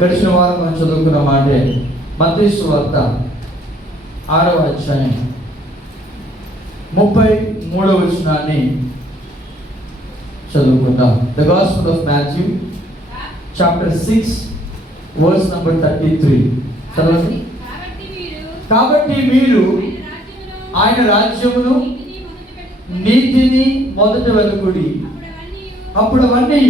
గడిచిన వారం మనం చదువుకున్న మాటే మత్తయి సువార్త 6వ అధ్యాయం 33వ వచనాన్ని చదువుకుందాం. The gospel of Matthew chapter 6 verse number 33. చదవండి. కాబట్టి మీరు ఆయన రాజ్యమును నీతిని మొదట వెతుకుడి, అప్పుడు అవన్నీ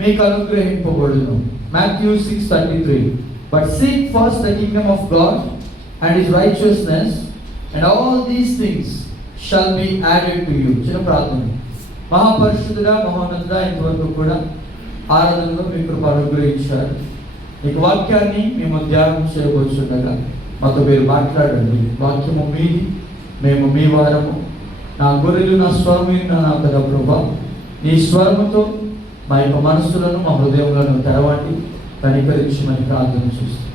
మీకు అనుగ్రహింపబడును. Matthew 6:33. But seek first the kingdom of God and his righteousness, and all these things shall be added to you. చిన్న ప్రార్థన. మహాపరిశుద్ధుడా, మహోన్నతుడా, ఇంతవరకు కూడా ఆరాధనలో మీ కృప అనుగ్రహించారు. ఈ వాక్యాన్ని మేము ధ్యానం చేయబోతుండగా మాతో మీరు మాట్లాడండి. వాక్యము మీది, మేము మీ వారము. నా గొర్రెలు నా స్వరము నా కదా ప్రభా, నీ స్వరముతో మా యొక్క మనస్సులను మా హృదయములను తెరవండి, కనికరించమని ప్రార్థన చేస్తాం.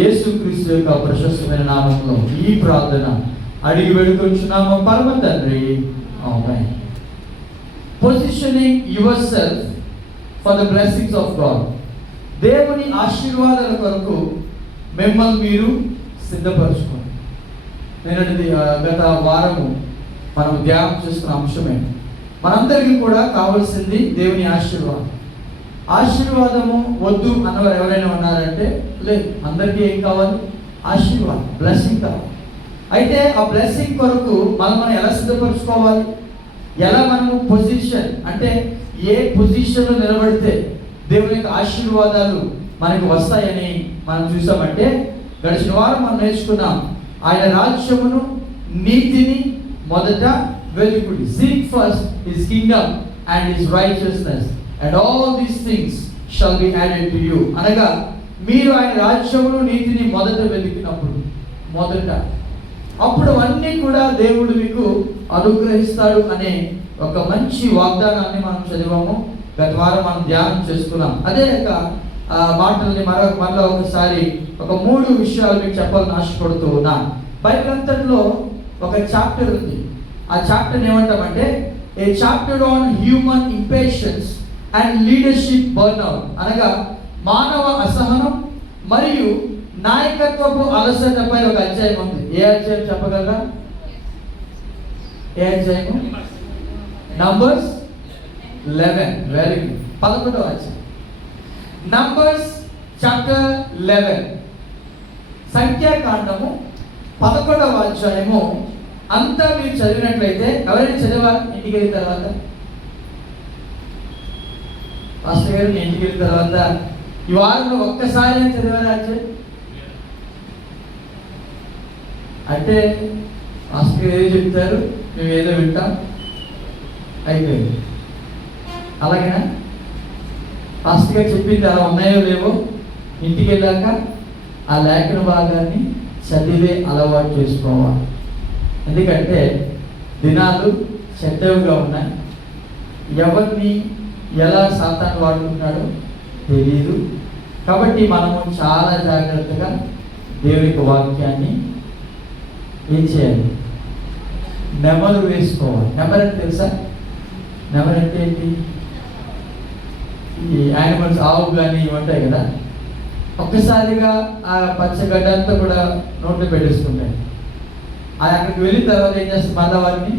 యేసుక్రీస్తు యొక్క ప్రశస్తమైన నామంలో ఈ ప్రార్థన అడిగి వేడుకొంచున్నాము పరమ తండ్రి. ఆమేన్. Positioning yourself for the blessings of God. దేవుని ఆశీర్వాదాల కొరకు మిమ్మల్ని మీరు సిద్ధపరచుకోండి. నేను గత వారము మనం ధ్యానం చేస్తున్న అంశమే, మనందరికీ కూడా కావాల్సింది దేవుని ఆశీర్వాదం. ఆశీర్వాదము వద్దు అన్నవారు ఎవరైనా ఉన్నారంటే లేదు, అందరికీ ఏం కావాలి? ఆశీర్వాదం, బ్లెస్సింగ్ కావాలి. అయితే ఆ బ్లెస్సింగ్ కొరకు మనం ఎలా సిద్ధపరచుకోవాలి? ఎలా మనము పొజిషన్, అంటే ఏ పొజిషన్లో నిలబడితే దేవుని యొక్క ఆశీర్వాదాలు మనకు వస్తాయని మనం చూసామంటే, గడిచిన వారం మనం నేర్చుకున్నాం, ఆయన రాజ్యమును నీతిని మొదట వెతుకుడి. Seek first his kingdom and his righteousness, and all these things shall be added to you. అనగా మీరు ఆయన రాజ్యమును నీతిని మొదట వెతికినప్పుడు, అప్పుడు అన్నీ కూడా దేవుడు మీకు అనుగ్రహిస్తాడు అనే ఒక మంచి వాగ్దానాన్ని మనం చదివాము. గత వారం మనం ధ్యానం చేసుకున్నాం. అదే యొక్క మాటల్ని మరలా ఒకసారి ఒక 3 విషయాలు మీకు చెప్పాలని ఆశపడుతూ ఉన్నాను. బైబిల్ అంతట్లో ఒక చాప్టర్ ఉంది. ఆ చాప్టర్ ఏమంటామంటే a chapter on human impatience and leadership burnout. అనగా మానవ అసహనం మరియు నాయకత్వపు అలసటపై ఒక అధ్యాయం ఉంది. ఏ అధ్యాయం చెప్పగలరా? ఏ అధ్యాయం? నంబర్స్ 11. Very good. 11వ అధ్యాయం, నంబర్స్ చాప్టర్ 11. సంఖ్యాకాండము 11వ అధ్యాయము అంతా మీరు చదివినట్లయితే, ఎవరైనా చదివారు ఇంటికి వెళ్ళిన తర్వాత? పాస్టర్ గారు మీ ఇంటికి వెళ్ళిన తర్వాత ఈ వారంలో ఒక్కసారి చదివారా? అంటే పాస్టర్ గారు ఏదో చెప్తారు, మేము ఏదో వింటాం, అయిపోయింది. అలాగేనా? పాస్టర్ గారు చెప్పింది అలా ఉన్నాయో లేవో ఇంటికి వెళ్ళాక ఆ లేఖన భాగాన్ని చదివే అలవాటు చేసుకోవాలి. ఎందుకంటే దినాలు చెడ్డవిగా ఉన్నాయి. ఎవరిని ఎలా సాతాను వాడుకుంటున్నాడో తెలియదు. కాబట్టి మనము చాలా జాగ్రత్తగా దేవుని యొక్క వాక్యాన్ని ఏం చేయాలి? నెమరు వేసుకోవాలి. నెమరు అంటే తెలుసా? నెమరు అంటే ఏంటి? ఈ యానిమల్స్, ఆవు కానీ ఇవి ఉంటాయి కదా, ఒక్కసారిగా ఆ పచ్చగడ్డంతా కూడా నోట్లో పెట్టేసుకుంటాయి. అది అక్కడికి వెళ్ళిన తర్వాత ఏం చేస్తుంది? మళ్ళీ వాటిని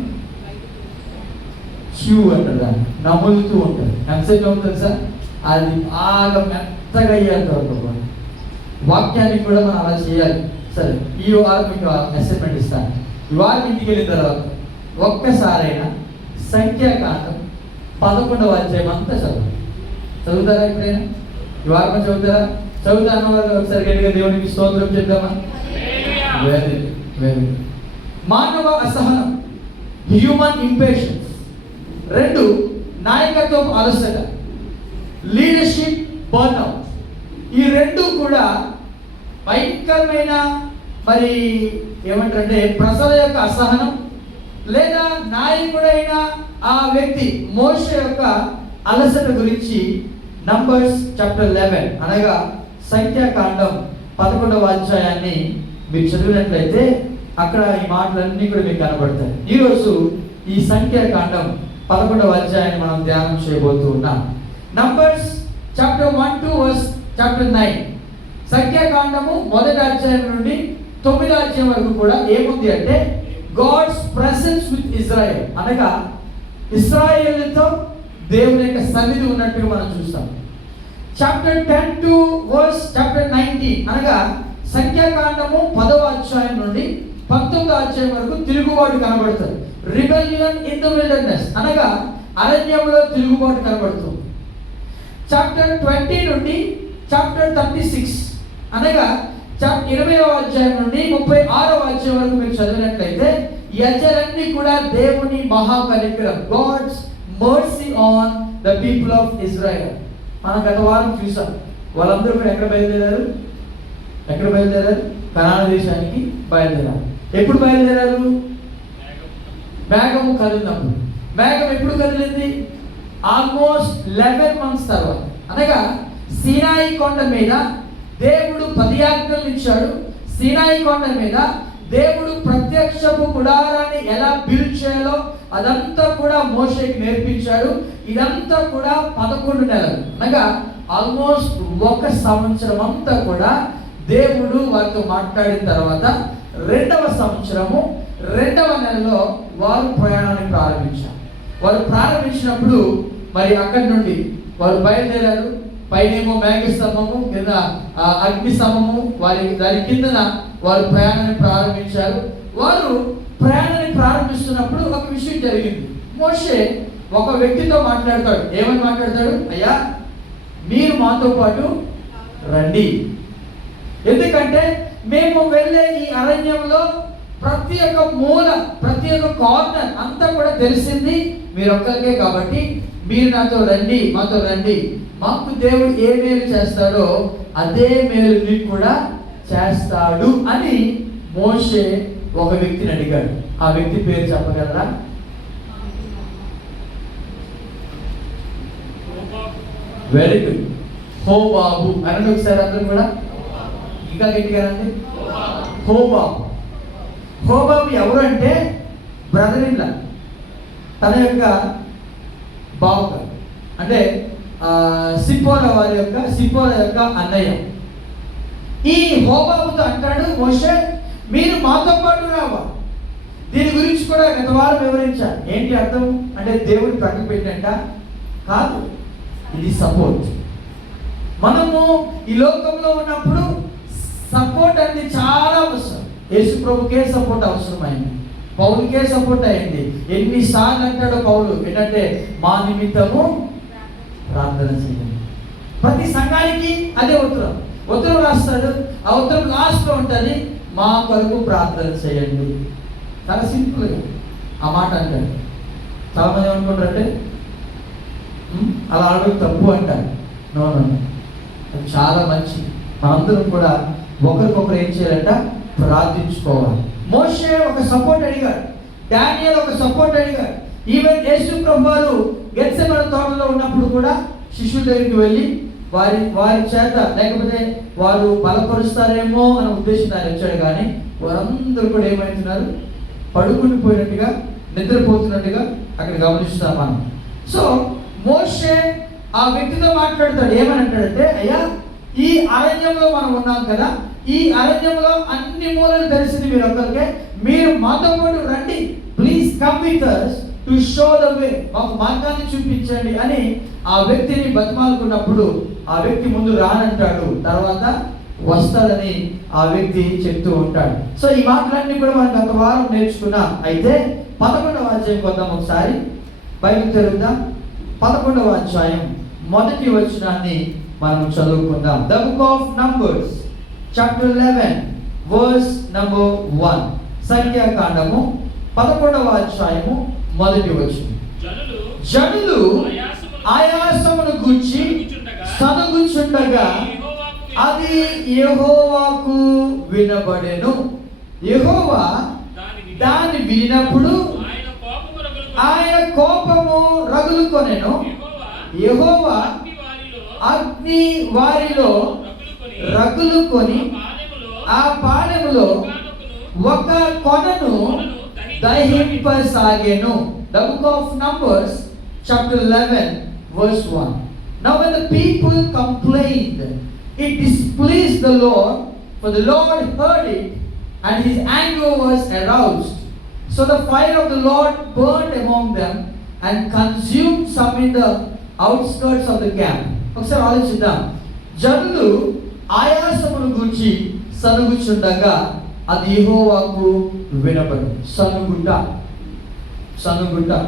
చ్యూ అంటారు, దాన్ని నములుతూ ఉంటారు. ఎంతసేపు ఉంటుంది సార్? అది బాగా మెత్తగా అయ్యేంత వరకు. వాక్యాన్ని కూడా మనం అలా చేయాలి. సరే, ఈ వారం మీకు అసైన్మెంట్ ఇస్తాను. ఈ వారం ఇంటికి వెళ్ళిన తర్వాత ఒక్కసారైనా సంఖ్యాకాండం 11వ అధ్యాయం అంతా చదువుతారా? ఎప్పుడైనా ఈ వారం చదువుతారా? చదువుతాను వాళ్ళు ఒకసారి గట్టిగా దేవునికి స్తోత్రం చెప్తామా? Very very. మానవ అసహనం, హ్యూమన్ ఇంపేషన్స్. 2, నాయకత్వం అలసట, లీడర్షిప్ బర్న్అవుట్. ఈ 2 కూడా భయంకరమైన, మరి ఏమంటారంటే ప్రజల యొక్క అసహనం, లేదా నాయకుడైన ఆ వ్యక్తి మోషే యొక్క అలసట గురించి నంబర్స్ చాప్టర్ 11 అనగా సంఖ్యాకాండం 11వ అధ్యాయాన్ని మీరు చదివినట్లయితే అక్కడ ఈ మాటలన్నీ కూడా మీకు కనబడతాయి. ఈరోజు ఈ సంఖ్యాకాండం 11వ అధ్యాయాన్ని మనం ధ్యానం చేయబోతూ ఉన్నాం. Numbers chapter 1 to verse chapter 9. సంఖ్యాకాండము 1వ అధ్యాయం నుండి 9వ అధ్యాయం వరకు కూడా ఏముంది అంటే గాడ్స్ ప్రెసెన్స్ విత్ ఇజ్రాయెల్, అనగా ఇశ్రాయేలుతో దేవుని యొక్క సన్నిధి ఉన్నట్టుగా మనం చూస్తాం. చాప్టర్ 10 to చాప్టర్ 19 అనగా సంఖ్యాకాండము 10వ అధ్యాయం నుండి 19వ అధ్యాయం వరకు తిరుగుబాటు కనబడుతుంది. రిబెలియన్ ఇన్ ద విల్డర్నెస్ అనగా అరణ్యంలో తిరుగుబాటు కనబడుతుంది. చాప్టర్ 20 నుండి చాప్టర్ 36 అనగా 20వ అధ్యాయం నుండి 36వ అధ్యాయం వరకు మీరు చదివినట్లయితే ఈ అధ్యాయాలన్నీ కూడా దేవుని మహాకనికరం, God's mercy on the people of Israel. మనం గత వారం చూసాం. వాళ్ళందరూ కూడా ఎక్కడ బయలుదేరారు? కనాను దేశానికి బయలుదేరారు. ఎప్పుడు బయలుదేరారు? మేఘము కదిలినప్పుడు. మేఘం ఎప్పుడు కదిలింది? ఆల్మోస్ట్ 11 months తర్వాత. అనగా సీనాయి కొండ మీద దేవుడు 10 ఆజ్ఞలు ఇచ్చాడు. సీనాయి కొండ మీద దేవుడు ప్రత్యక్షపు గుడారాన్ని ఎలా బిల్డ్ చేయాలో అదంతా కూడా మోషేకి నేర్పించాడు. ఇదంతా కూడా 11 నెలలు, అనగా ఆల్మోస్ట్ 1 సంవత్సరం అంతా కూడా దేవుడు వారితో మాట్లాడిన తర్వాత 2వ సంవత్సరము 2వ నెలలో వారు ప్రయాణాన్ని ప్రారంభించారు. వారు ప్రారంభించినప్పుడు మరి అక్కడి నుండి వారు బయలుదేరారు. పైనేమో మేఘస్తంభము, కింద అగ్ని స్తంభము, దాని కిందన వారు ప్రయాణాన్ని ప్రారంభించారు. వారు ప్రయాణాన్ని ప్రారంభిస్తున్నప్పుడు ఒక విషయం జరిగింది. మోషే ఒక వ్యక్తితో మాట్లాడతాడు. ఏమని మాట్లాడతాడు? అయ్యా, మీరు మాతో పాటు రండి, ఎందుకంటే మేము వెళ్ళే ఈ అరణ్యంలో ప్రతి ఒక్క మూల, ప్రతి ఒక్క కార్నర్ అంతా కూడా తెలిసింది మీరు ఒక్కరికే, కాబట్టి మీరు నాతో రండి, మాతో రండి. మాకు దేవుడు ఏ మేలు చేస్తాడో అదే మేలు మీకు కూడా చేస్తాడు అని మోషే ఒక వ్యక్తిని అడిగాడు. ఆ వ్యక్తి పేరు చెప్పగలరా? వెరీ గుడ్, హోబాబు అనండి ఒకసారి అందరూ కూడా. ఇంకా గట్టిగా రండి. హోబాబు ఎవరు అంటే బ్రదర్ ఇన్ లా, తన యొక్క బావగా, అంటే సిప్పోరా యొక్క అన్నయ్య. ఈ హోబాబుతో అంటాడు మోషే, మీరు మాతో పాటు రావా. దీని గురించి కూడా గత వారం వివరించాను. ఏంటి అర్థం అంటే దేవుడు ప్రక్కన పెట్టంట కాదు, ఇది సపోర్ట్. మనము ఈ లోకంలో ఉన్నప్పుడు సపోర్ట్ అనేది చాలా అవసరం. యేసు ప్రభుకే సపోర్ట్ అవసరమైంది, పౌలుకే సపోర్ట్ అయింది. ఎన్నిసార్లు అంటాడో పౌలు ఏంటంటే మా నిమిత్తము ప్రార్థన చేయండి. ప్రతి సంఘానికి అదే ఉత్తరం రాస్తాడు. ఆ ఉత్తరం లాస్ట్లో ఉంటుంది, మా కొరకు ప్రార్థన చేయండి. చాలా సింపుల్గా ఆ మాట అంటాడు. చాలామంది ఏమనుకుంటారంటే అలా అడుగు తప్పు అంటారు. నో, అది చాలా మంచి. మనందరం కూడా ఒకరికొకరు ఏం చేయాలంట? ప్రార్థించుకోవాలి. మోషే ఒక సపోర్ట్ అడిగాడు, డానియేల్ ఒక సపోర్ట్ అడిగాడు. ఈవెన్ యేసు ప్రభు వారు గెత్సెమనే తోటలో ఉన్నప్పుడు కూడా శిష్యుల దగ్గరికి వెళ్ళి వారి చేత, లేకపోతే వారు బలపరుస్తారేమో అనే ఉద్దేశం ఆయన వచ్చాడు. కానీ వారందరూ కూడా ఏమవుతున్నారు? పడుకుని పోయినట్టుగా, నిద్రపోతున్నట్టుగా అక్కడ గమనిస్తాం మనం. సో మోషే ఆ వ్యక్తితో మాట్లాడతాడు. ఏమని అంటాడంటే, అయ్యా, ఈ అరణ్యంలో మనం ఉన్నాం కదా, ఈ అరణ్యంలో అన్ని మూలలు తెలిసింది మీరు ఒక్కరికే, మీరు మాతో పాటు రండి, please come with us to show the way, మాకు మార్గాన్ని చూపించండి అని ఆ వ్యక్తిని బతిమాలుకున్నప్పుడు ఆ వ్యక్తి ముందు రానంటాడు, తర్వాత వస్తాడని ఆ వ్యక్తి చెప్తూ ఉంటాడు. సో ఈ మాటలన్నీ కూడా మనం గత వారం నేర్చుకున్నాం. అయితే 11వ అధ్యాయం కొద్దాం ఒకసారి, బైబిల్ తెరుద్దాం. 11వ అధ్యాయం 1వ వచనాన్ని మనం చదువుకుందాం. The book of numbers chapter 11 verse number 1. సంఖ్యాకాండము 11వ అధ్యాయము 1వ వచనం. జనులు ఆయాసమును గూర్చి సనుగుచుండగా అది యెహోవాకు వినబడెను. యెహోవా దాన్ని వినినప్పుడు ఆయన కోపము రగులుకొనెను. యెహోవా అగ్ని వారిలో రగులుకొని ఆ పానెములో ఒక కొనను దహింపసాగెను. The book of Numbers chapter 11 verse 1. Now when the people complained it displeased the Lord, for the Lord heard it, and his anger was aroused. So the fire of the Lord burned among them and consumed some in the outskirts of the camp. ఒకసారి ఆలోచిద్దాం. జనులు ఆయాసమును గూర్చి సనుగుచుండగా అది యెహోవాకు వినబడు. సనుగుట.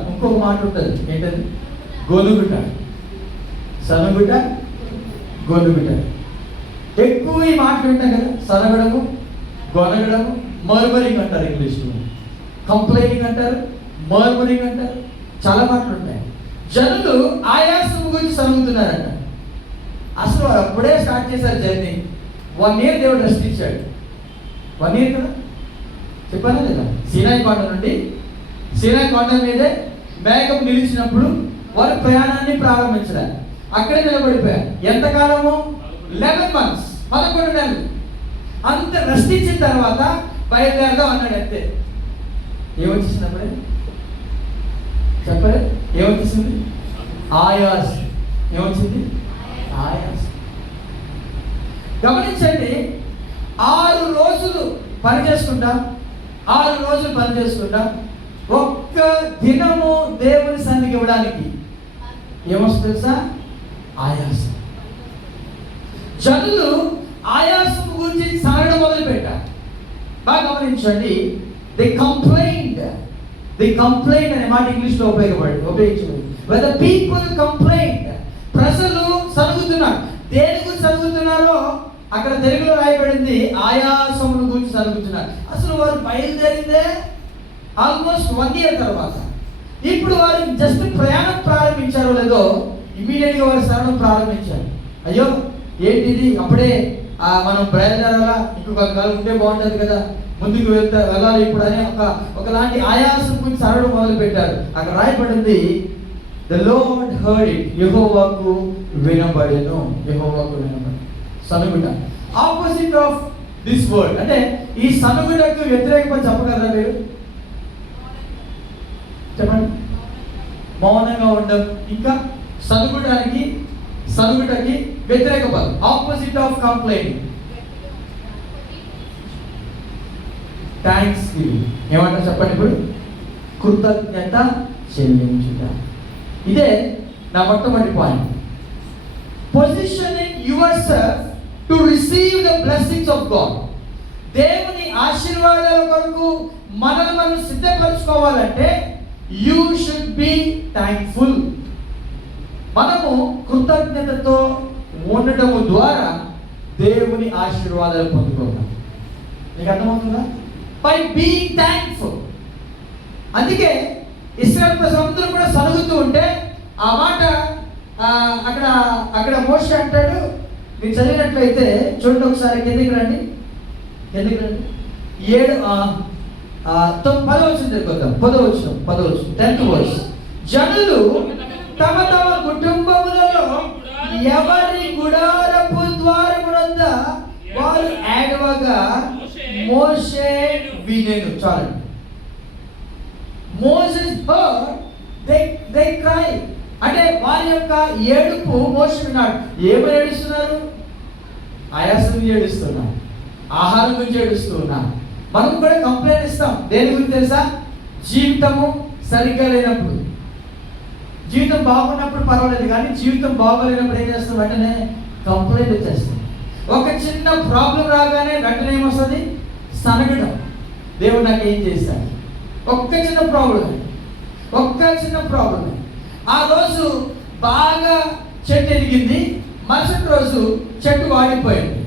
ఇంకొక మాట ఉంటుంది, ఏంటది? గొనుగుట. సనుగుట, గొనుగుట. ఎక్కువ ఈ మాటలు ఉంటాయి కదా, సనగడము, గొనగడము, మర్మరింగ్ అంటారు ఇంగ్లీష్లో, కంప్లైనింగ్ అంటారు, మర్మరింగ్ అంటారు, చాలా మాటలు ఉంటాయి. జనులు ఆయాసం గురించి సనుగుతున్నారంట. అసలు వారు అప్పుడే స్టార్ట్ చేశారు జర్నీ. 1 year దేవుడు రెస్ట్ ఇచ్చాడు. 1 year కదా చెప్పాను లేదా? సీనాయి కొండ మీదే మేఘం నిలిచినప్పుడు వారు ప్రయాణాన్ని ప్రారంభించడానికి అక్కడే నిలబడిపోయారు. ఎంతకాలము? 11 months, 11 నెలలు. అంత రెస్ట్ ఇచ్చిన తర్వాత బయలుదేరదాం అన్నాడు. అంతే. ఏమొచ్చేసింది అప్పుడే? చెప్పలే? ఏమొచ్చేసింది? ఆయాస్. ఏమొచ్చింది? ఆయాస్. గమనించండి, 6 రోజులు పని చేసుకుంటాం, ఒక్క దినము దేవుని సన్నిధికి ఇవ్వడానికి ఏమొస్తుంది తెలుసా? ఆయాసం. జనులు ఆయాసం గురించి సాగడం మొదలు పెట్టారు. బాగా గమనించండి. దే కంప్లైంట్ అనే మాట ఇంగ్లీష్లో ఉపయోగించబడింది. When the people complained, ప్రజలు సనుగుతున్నారు. దేని గురించి సనుగుతున్నారో అక్కడ తెలుగులో రాయబడింది ఆయాసమును గురించి సనుగుతున్నారు. అసలు వారు బయలుదేరిందే ఆల్మోస్ట్ 1 year తర్వాత. ఇప్పుడు వారు జస్ట్ ప్రయాణం ప్రారంభించారో లేదో ఇమీడియట్గా వారు సరళం ప్రారంభించారు. అయ్యో ఏంటిది, అప్పుడే మనం బయలుదేరాలా, ఇంకొకకాలం ఉంటే బాగుంటుంది కదా, ముందుకు వెళ్ళాలి ఇప్పుడు అని ఒకలాంటి ఆయాసం గురించి సరళం మొదలు పెట్టారు. అక్కడ రాయబడింది ద లార్డ్ హర్డ్ ఇట్, యెహోవాకు వినబడెను. సనుగుట ఆపోజిట్ ఆఫ్ దిస్ వర్డ్. అంటే ఈ సనుగుటకు వ్యతిరేకంగా చెప్పగలరా మీరు? చెప్పండి. మౌనంగా ఉండడం. ఇంకా సనుగుటకి వ్యతిరేక పదం, opposite of complaint. Thanks giving. ఏమంటారు చెప్పండి ఇప్పుడు? కృతజ్ఞత చెల్లించుట. ఇదే నా మొట్టమొదటి point. Positioning your self to receive the blessings of God. దేవుని ఆశీర్వాదాల కొరకు మనల్ని మనం సిద్ధపరచుకోవాలంటే యూ షుడ్ బి థ్యాంక్ఫుల్. మనము కృతజ్ఞతతో ఉండటము ద్వారా దేవుని ఆశీర్వాదాలు పొందుకోవాలి. నీకు అర్థమవుతుందా? By being thankful. అందుకే ఇశ్రాయేలు ప్రజలందరూ కూడా సనుగుతూ ఉంటే ఆ మాట అక్కడ మోషే అంటాడు. మీరు చదివినట్లయితే చూడండి ఒకసారి, కిందకి రండి. 10th verse. జనులు తమ కుటుంబములలో ఎవరి గుడారపు ద్వారమునంద వారు ఏడవగా మోషే వినెను. చాలండి. Moses heard, they cry. అంటే వారి యొక్క ఏడుపు మోషే విన్నాడు. ఏమని ఏడుస్తున్నారు? ఆయాసం గురించి ఏడుస్తున్నారు, ఆహారం గురించి ఏడుస్తున్నారు. మనం కూడా కంప్లైంట్ ఇస్తాం. దేని గురించి తెలుసా? జీవితము సరిగ్గా లేనప్పుడు. జీవితం బాగున్నప్పుడు పర్వాలేదు, కానీ జీవితం బాగోలేనప్పుడు ఏం చేస్తాం? వెంటనే కంప్లైంట్ వచ్చేస్తాం. ఒక చిన్న ప్రాబ్లం రాగానే వెంటనే ఏమొస్తుంది? సనగడం. దేవుడు నాకు ఏం చేశాడు? ఒక్క చిన్న ప్రాబ్లం. ఆ రోజు బాగా చెట్టు ఎదిగింది, మరుసటి రోజు చెట్టు వాడిపోయింది.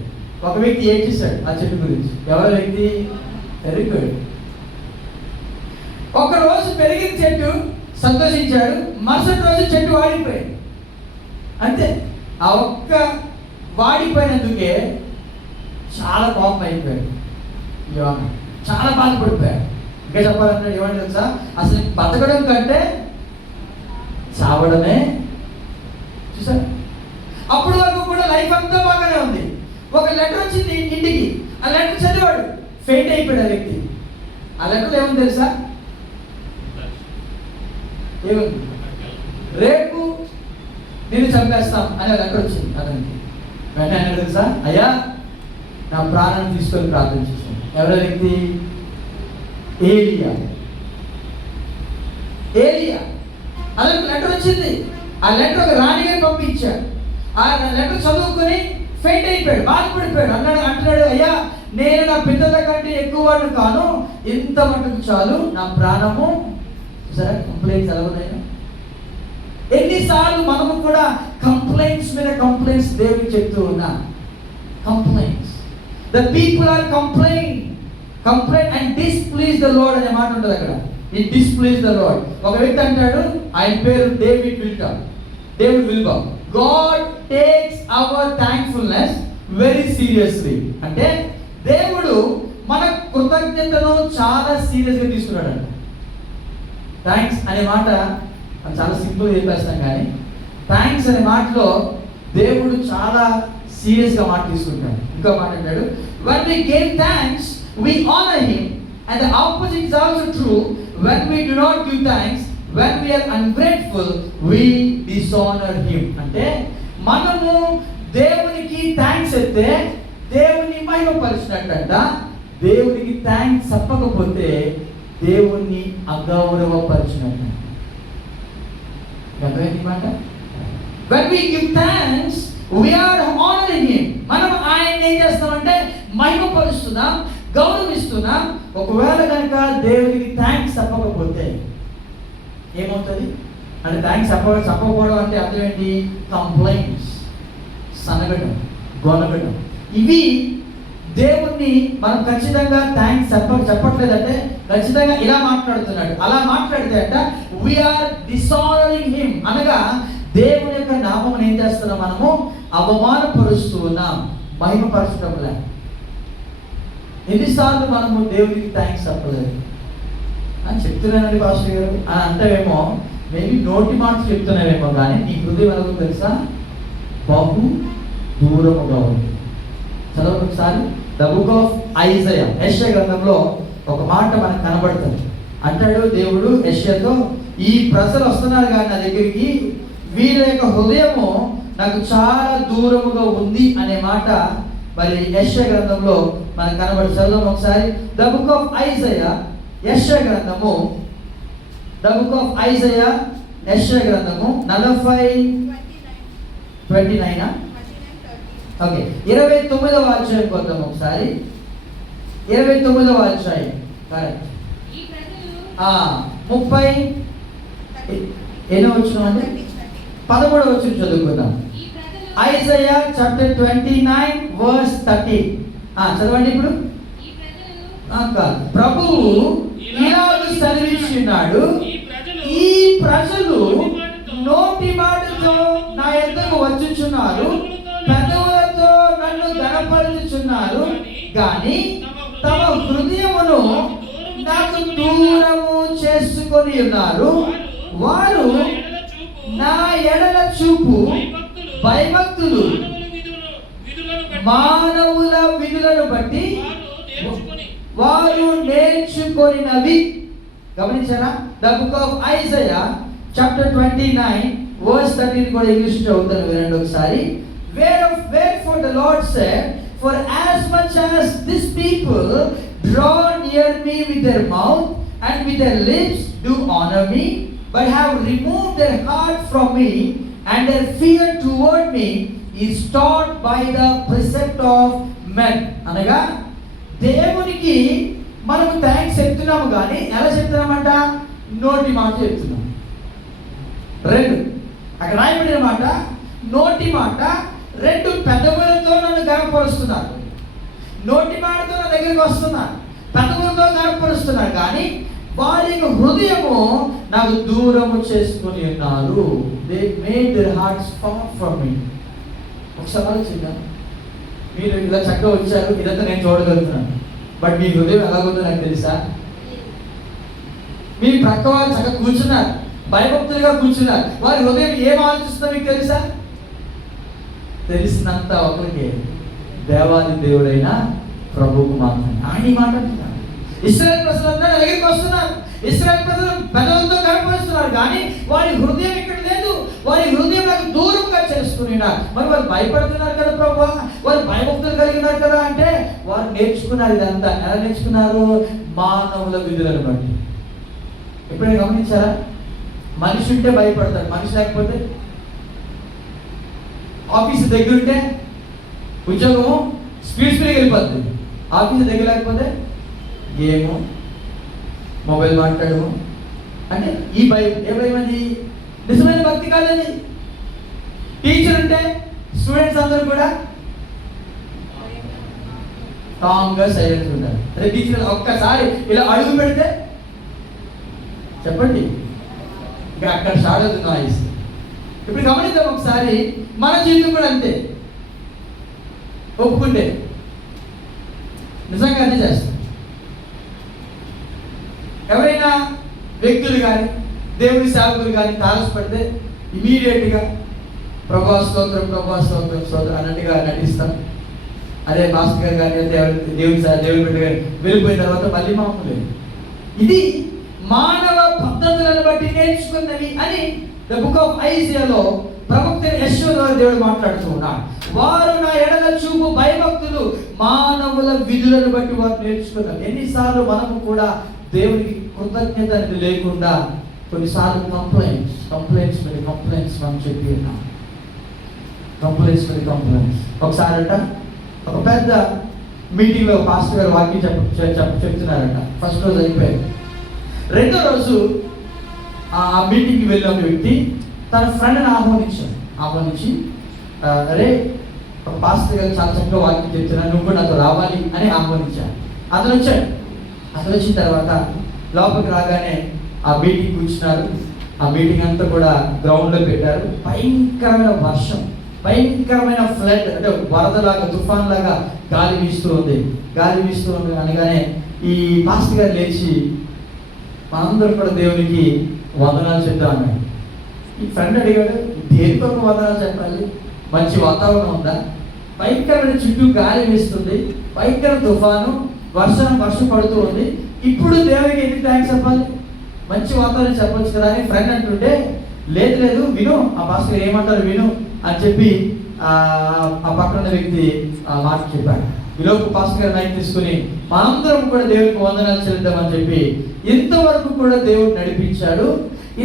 ఒక వ్యక్తి ఏం చేశాడు ఆ చెట్టు గురించి? ఎవరి వ్యక్తి? ఎరిపోయాడు. ఒక రోజు పెరిగిన చెట్టు సంతోషించాడు, మరుసటి రోజు చెట్టు వాడిపోయింది. అంతే. ఆ ఒక్క వాడిపోయినందుకే చాలా కోపం అయిపోయాడు. చాలా బాధపడిపోయాడు. ఇంకా చెప్పాలంటే ఏమంటే తెలుసా? అసలు బతకడం కంటే చావడమే. చూసారు? అప్పుడు వరకు కూడా లైఫ్ అంతా బాగానే ఉంది. ఒక లెటర్ వచ్చింది ఇంటికి, ఆ లెటర్ చదివాడు, ఫెయిట్ అయిపోయాడు ఆ వ్యక్తి. ఆ లెటర్ ఏముంది తెలుసా? ఏముంది? రేపు నేను చంపేస్తాం అనే లెటర్ వచ్చింది అతనికి. వెంటనే తెలుసా, అయ్యా నా ప్రాణాన్ని తీసుకొని ప్రార్థన చేశాను. ఎవరో వ్యక్తి? ఏలియా. అలాంటి లెటర్ వచ్చింది. ఆ లెటర్ ఒక రాణిగారు పంపించాడు. ఆ లెటర్ చదువుకొని ఫెయింట్ అయిపోయాడు, బాధపడిపోయాడు. అంటున్నాడు, అయ్యా నేను నా పిల్లల కంటే ఎక్కువ వాడు కాను, ఇంత మటుకు చాలు, నా ప్రాణము. సరే, కంప్లైంట్స్ ఎలా ఉన్నాయో. ఎన్నిసార్లు మనము కూడా కంప్లైంట్స్ మీద కంప్లైంట్స్ దేవుడికి చెప్తూ ఉన్నాం. Complaints, the people are complaint and displease the Lord అనే మాట ఉంటుంది అక్కడ. It displease the Lord. ఒక వ్యక్తి అంటాడు, ఆయన పేరు డేవిడ్ విల్బా. God takes our thankfulness very seriously. అంటే దేవుడు మన కృతజ్ఞతను చాలా సీరియస్గా తీసుకున్నాడు. థ్యాంక్స్ అనే మాట మనం చాలా సింపుల్గా చెప్పేస్తాం, కానీ థ్యాంక్స్ అనే మాటలో దేవుడు చాలా సీరియస్గా మాట తీసుకుంటాడు. ఇంకో మాట అంటాడు, when we give thanks we honor him, and the opposite is also true. When we do not give thanks, when we are ungrateful, we dishonor him. అంటే మనము దేవునికి థ్యాంక్స్ అయితే దేవుని మహిమపరిచినట్టంట. దేవునికి థ్యాంక్స్ చెప్పకపోతే దేవుణ్ణి అగౌరవపరిచినట్టు. మాట, when we give thanks we are honoring him. మనం ఆయన్ని ఏం చేస్తామంటే మహిమపరుస్తున్నాం, గౌరవిస్తున్నాం. ఒకవేళ కనుక దేవునికి థ్యాంక్స్ చెప్పకపోతే ఏమవుతుంది అంటే, థ్యాంక్స్ చెప్పకపోవడం అంటే అర్థం ఏంటి? కంప్లైంట్స్, సనగడం, గొనగడం. ఇవి దేవుణ్ణి మనం ఖచ్చితంగా థ్యాంక్స్ చెప్పట్లేదంటే ఖచ్చితంగా ఇలా మాట్లాడుతున్నాడు. అలా మాట్లాడితే అంట వీఆర్ డిసానరింగ్ హిమ్, అనగా దేవుని యొక్క నామం ఏం చేస్తున్నాం? మనము అవమానపరుస్తూ ఉన్నాం, మహిమపరచడం లే. ఎన్నిసార్లు మనము దేవునికి థ్యాంక్స్ చెప్పలేదు అని చెప్తున్నానండి పాస్టర్ గారు అని అంటావేమో. మేబీ నోటి మాట చెప్తున్నావేమో, కానీ నీ హృదయం ఎలాగో తెలుసా? బహు దూరముగా ఉంది. చదవండి ఒకసారి ద బుక్ ఆఫ్ ఐజయా. యెషయా గ్రంథంలో ఒక మాట మనకు కనబడుతుంది. అంటాడు దేవుడు యెషయాతో, ఈ ప్రజలు వస్తున్నారు కానీ నా దగ్గరికి, వీళ్ళ యొక్క హృదయము నాకు చాలా దూరముగా ఉంది అనే మాట మరి యెషయా గ్రంథంలో మనకు కనబడి. చదువు ఒకసారి ద బుక్ ఆఫ్ ఐజయా, యెషయా గ్రంథము, ద బుక్ ఆఫ్ ఐజయా, యెషయా గ్రంథము 29 ఓకే 29వ అధ్యాయం కొద్దాం ఒకసారి. 29వ అధ్యాయం కరెక్ట్. 30 ఎన్నో వచ్చిన అంటే 13వ వచనం చదువుకుందాం. Isaiah chapter 29 verse 30. చదవండి ఇప్పుడు. ప్రభువు ఇలాగ సెలవిస్తున్నాడు, ఈ ప్రజలు నోటి మాటతో నా యొద్దకు వచ్చుచున్నారు, పెదవులతో నన్ను ఘనపరచుచున్నారు, కానీ తమ హృదయమును నాకు దూరము చేసుకొని ఉన్నారు. వారు నా ఎడల చూపు భయభక్తులు మానవుల విధులను బట్టి వారు నేర్చుకొనినవి. గమనించారా? The book of Isaiah chapter 29 verse 13 కూడా ఇంగ్లీష్ చదువుతాను వినండి ఒకసారి. Wherefore the Lord said, for as much as this people draw near me with their mouth and with their lips do honor me, but have removed their heart from me, and their fear toward me is taught by the precept of men. అనగా దేవునికి మనము thanks చెప్తున్నాము, కానీ ఎలా చెప్తున్నామంట? నోటి మాట చెప్తున్నాం. రెండు అక్కడ రాయబడిన మాట నోటి మాట, రెండు పెదవులతో నన్ను గనపరుస్తున్నారు. నోటి మాటతో నా దగ్గరికి వస్తున్నారు, పెదవులతో గనపరుస్తున్నారు, కానీ వారి యొక్క హృదయము నాకు దూరము చేసుకుని ఉన్నారు. They made their hearts far from me. ఒకసారి ఆలోచిద్దాం. మీరు ఇలా చక్కగా వచ్చారు, ఇదంతా నేను చూడగలుగుతున్నాను, బట్ మీ హృదయం ఎలాగుందో నాకు తెలుసా? మీ ప్రక్క వారు చక్కగా కూర్చున్నారు, భయభక్తులుగా కూర్చున్నారు, వారి హృదయం ఏం ఆలోచిస్తుందో మీకు తెలుసా? తెలిసినంత ఒకరికి దేవాది దేవుడైన ప్రభువుకు మాత్రమే. ఆయన మాట అంటున్నారు. ఇశ్రాయేలు ప్రజలందరూ దగ్గరికి వస్తున్నారు, ఇశ్రాయేలు ప్రజలు పెదవులతో కనపరుస్తున్నారు, కానీ వారి హృదయం ఇక్కడ లేదు. వారి హృదయం దూరంగా చేసుకున్నారు. మరి వారు భయపడుతున్నారు కదా ప్రభు, వారు భయభక్తులు కలిగినారు కదా అంటే వారు నేర్చుకున్నారు. ఇదంతా ఎలా నేర్చుకున్నారు? మానవుల విధులను బట్టి. ఎప్పుడైనా గమనించారా? మనిషి ఉంటే భయపడతాడు, మనిషి లేకపోతే. ఆఫీసు దగ్గర ఉంటే ఉద్యోగము స్పీడ్గా వెళ్ళిపోతుంది, ఆఫీసు దగ్గర లేకపోతే గేము, మొబైల్ మాట్లాడము. అంటే ఈ భయం ఏ భయం? అది నిజమైన భక్తి కాదని. టీచర్ అంటే స్టూడెంట్స్ అందరూ కూడా కామ్గా సైలెంట్ ఉంటారు. అదే టీచర్ ఒక్కసారి ఇలా అడుగు పెడితే చెప్పండి, ఇంకా అక్కడ స్టార్ట్ అవుతుంది నాయిస్. ఇప్పుడు గమనిద్దాం ఒకసారి, మన జీవితం కూడా అంతే. ఒప్పుకుంటే నిజంగానే చేస్తాం. ఎవరైనా వ్యక్తులు కానీ దేవుని సేవకులు కానీ తారసపడితే ఇమీడియట్గా ప్రభా స్తోత్రం, ప్రభా స్తోత్రం, స్తోత్రం అన్నట్టుగా నటిస్తాం. అదే భాస్కర్ గారు కానీ దేవుని బిడ్డ గారు వెళ్ళిపోయిన తర్వాత మళ్ళీ మామూలు. ఇది మానవ పద్ధతులను బట్టి నేర్చుకున్నవి అని ద బుక్ ఆఫ్ ఐజియాలో ప్రవక్త యెషయా దేవుడు మాట్లాడుతూ ఉన్నాడు. వారు నా ఎడల చూపు భయభక్తులు మానవుల విధులను బట్టి వారు నేర్చుకున్నారు. ఎన్నిసార్లు మనము కూడా దేవునికి కృతజ్ఞత అనేది లేకుండా కొన్నిసార్లు కంప్లైంట్స్ మనం చెప్పి ఉన్నాం. కంప్లైంట్స్. ఒకసారి అంట ఒక పెద్ద మీటింగ్లో పాస్టర్ గారు వాక్యం చెప్తున్నారంట. ఫస్ట్ రోజు అయిపోయారు. రెండో రోజు ఆ మీటింగ్కి వెళ్ళిన ఒక వ్యక్తి తన ఫ్రెండ్ని ఆహ్వానించి అరే ఒక పాస్టర్ గారు చాలా చక్కగా వాక్యం చెప్తున్నా, నువ్వు కూడా నాతో రావాలి అని ఆహ్వానించాను. అతను వచ్చాడు. అతను వచ్చిన తర్వాత లోపలికి రాగానే ఆ మీటింగ్ కూర్చున్నారు. ఆ మీటింగ్ అంతా కూడా గ్రౌండ్లో పెట్టారు. భయంకరమైన వర్షం, భయంకరమైన ఫ్లడ్, అంటే వరదలాగా తుఫాన్ లాగా గాలి వీస్తూ ఉంది అనగానే ఈ పాస్టర్ గారు లేచి మనందరూ కూడా దేవునికి వందనాలు చెప్తా అన్నాడు. ఈ ఫ్రెండ్ అడిగాడు, దేనికి ఒక వందనాలు చెప్పాలి? మంచి వాతావరణం ఉందా? భయంకరమైన చుట్టూ గాలి వీస్తుంది, భయంకర తుఫాను, వర్షం పడుతూ ఉంది. ఇప్పుడు దేవునికి ఎన్ని థ్యాంక్స్ చెప్పాలి? మంచి వాతావరణం చెప్పొచ్చు కదా అని ఫ్రెండ్ అంటుంటే, లేదు విను, ఆ పాస్టర్ ఏమంటారు విను అని చెప్పి ఆ పక్కన వ్యక్తి మాట చెప్పాడు. ఈలోపు పాస్టర్ గారు మైక్ తీసుకుని మనందరం కూడా దేవునికి వందనాలు చెల్లిద్దామని చెప్పి ఇంతవరకు కూడా దేవుడు నడిపించాడు.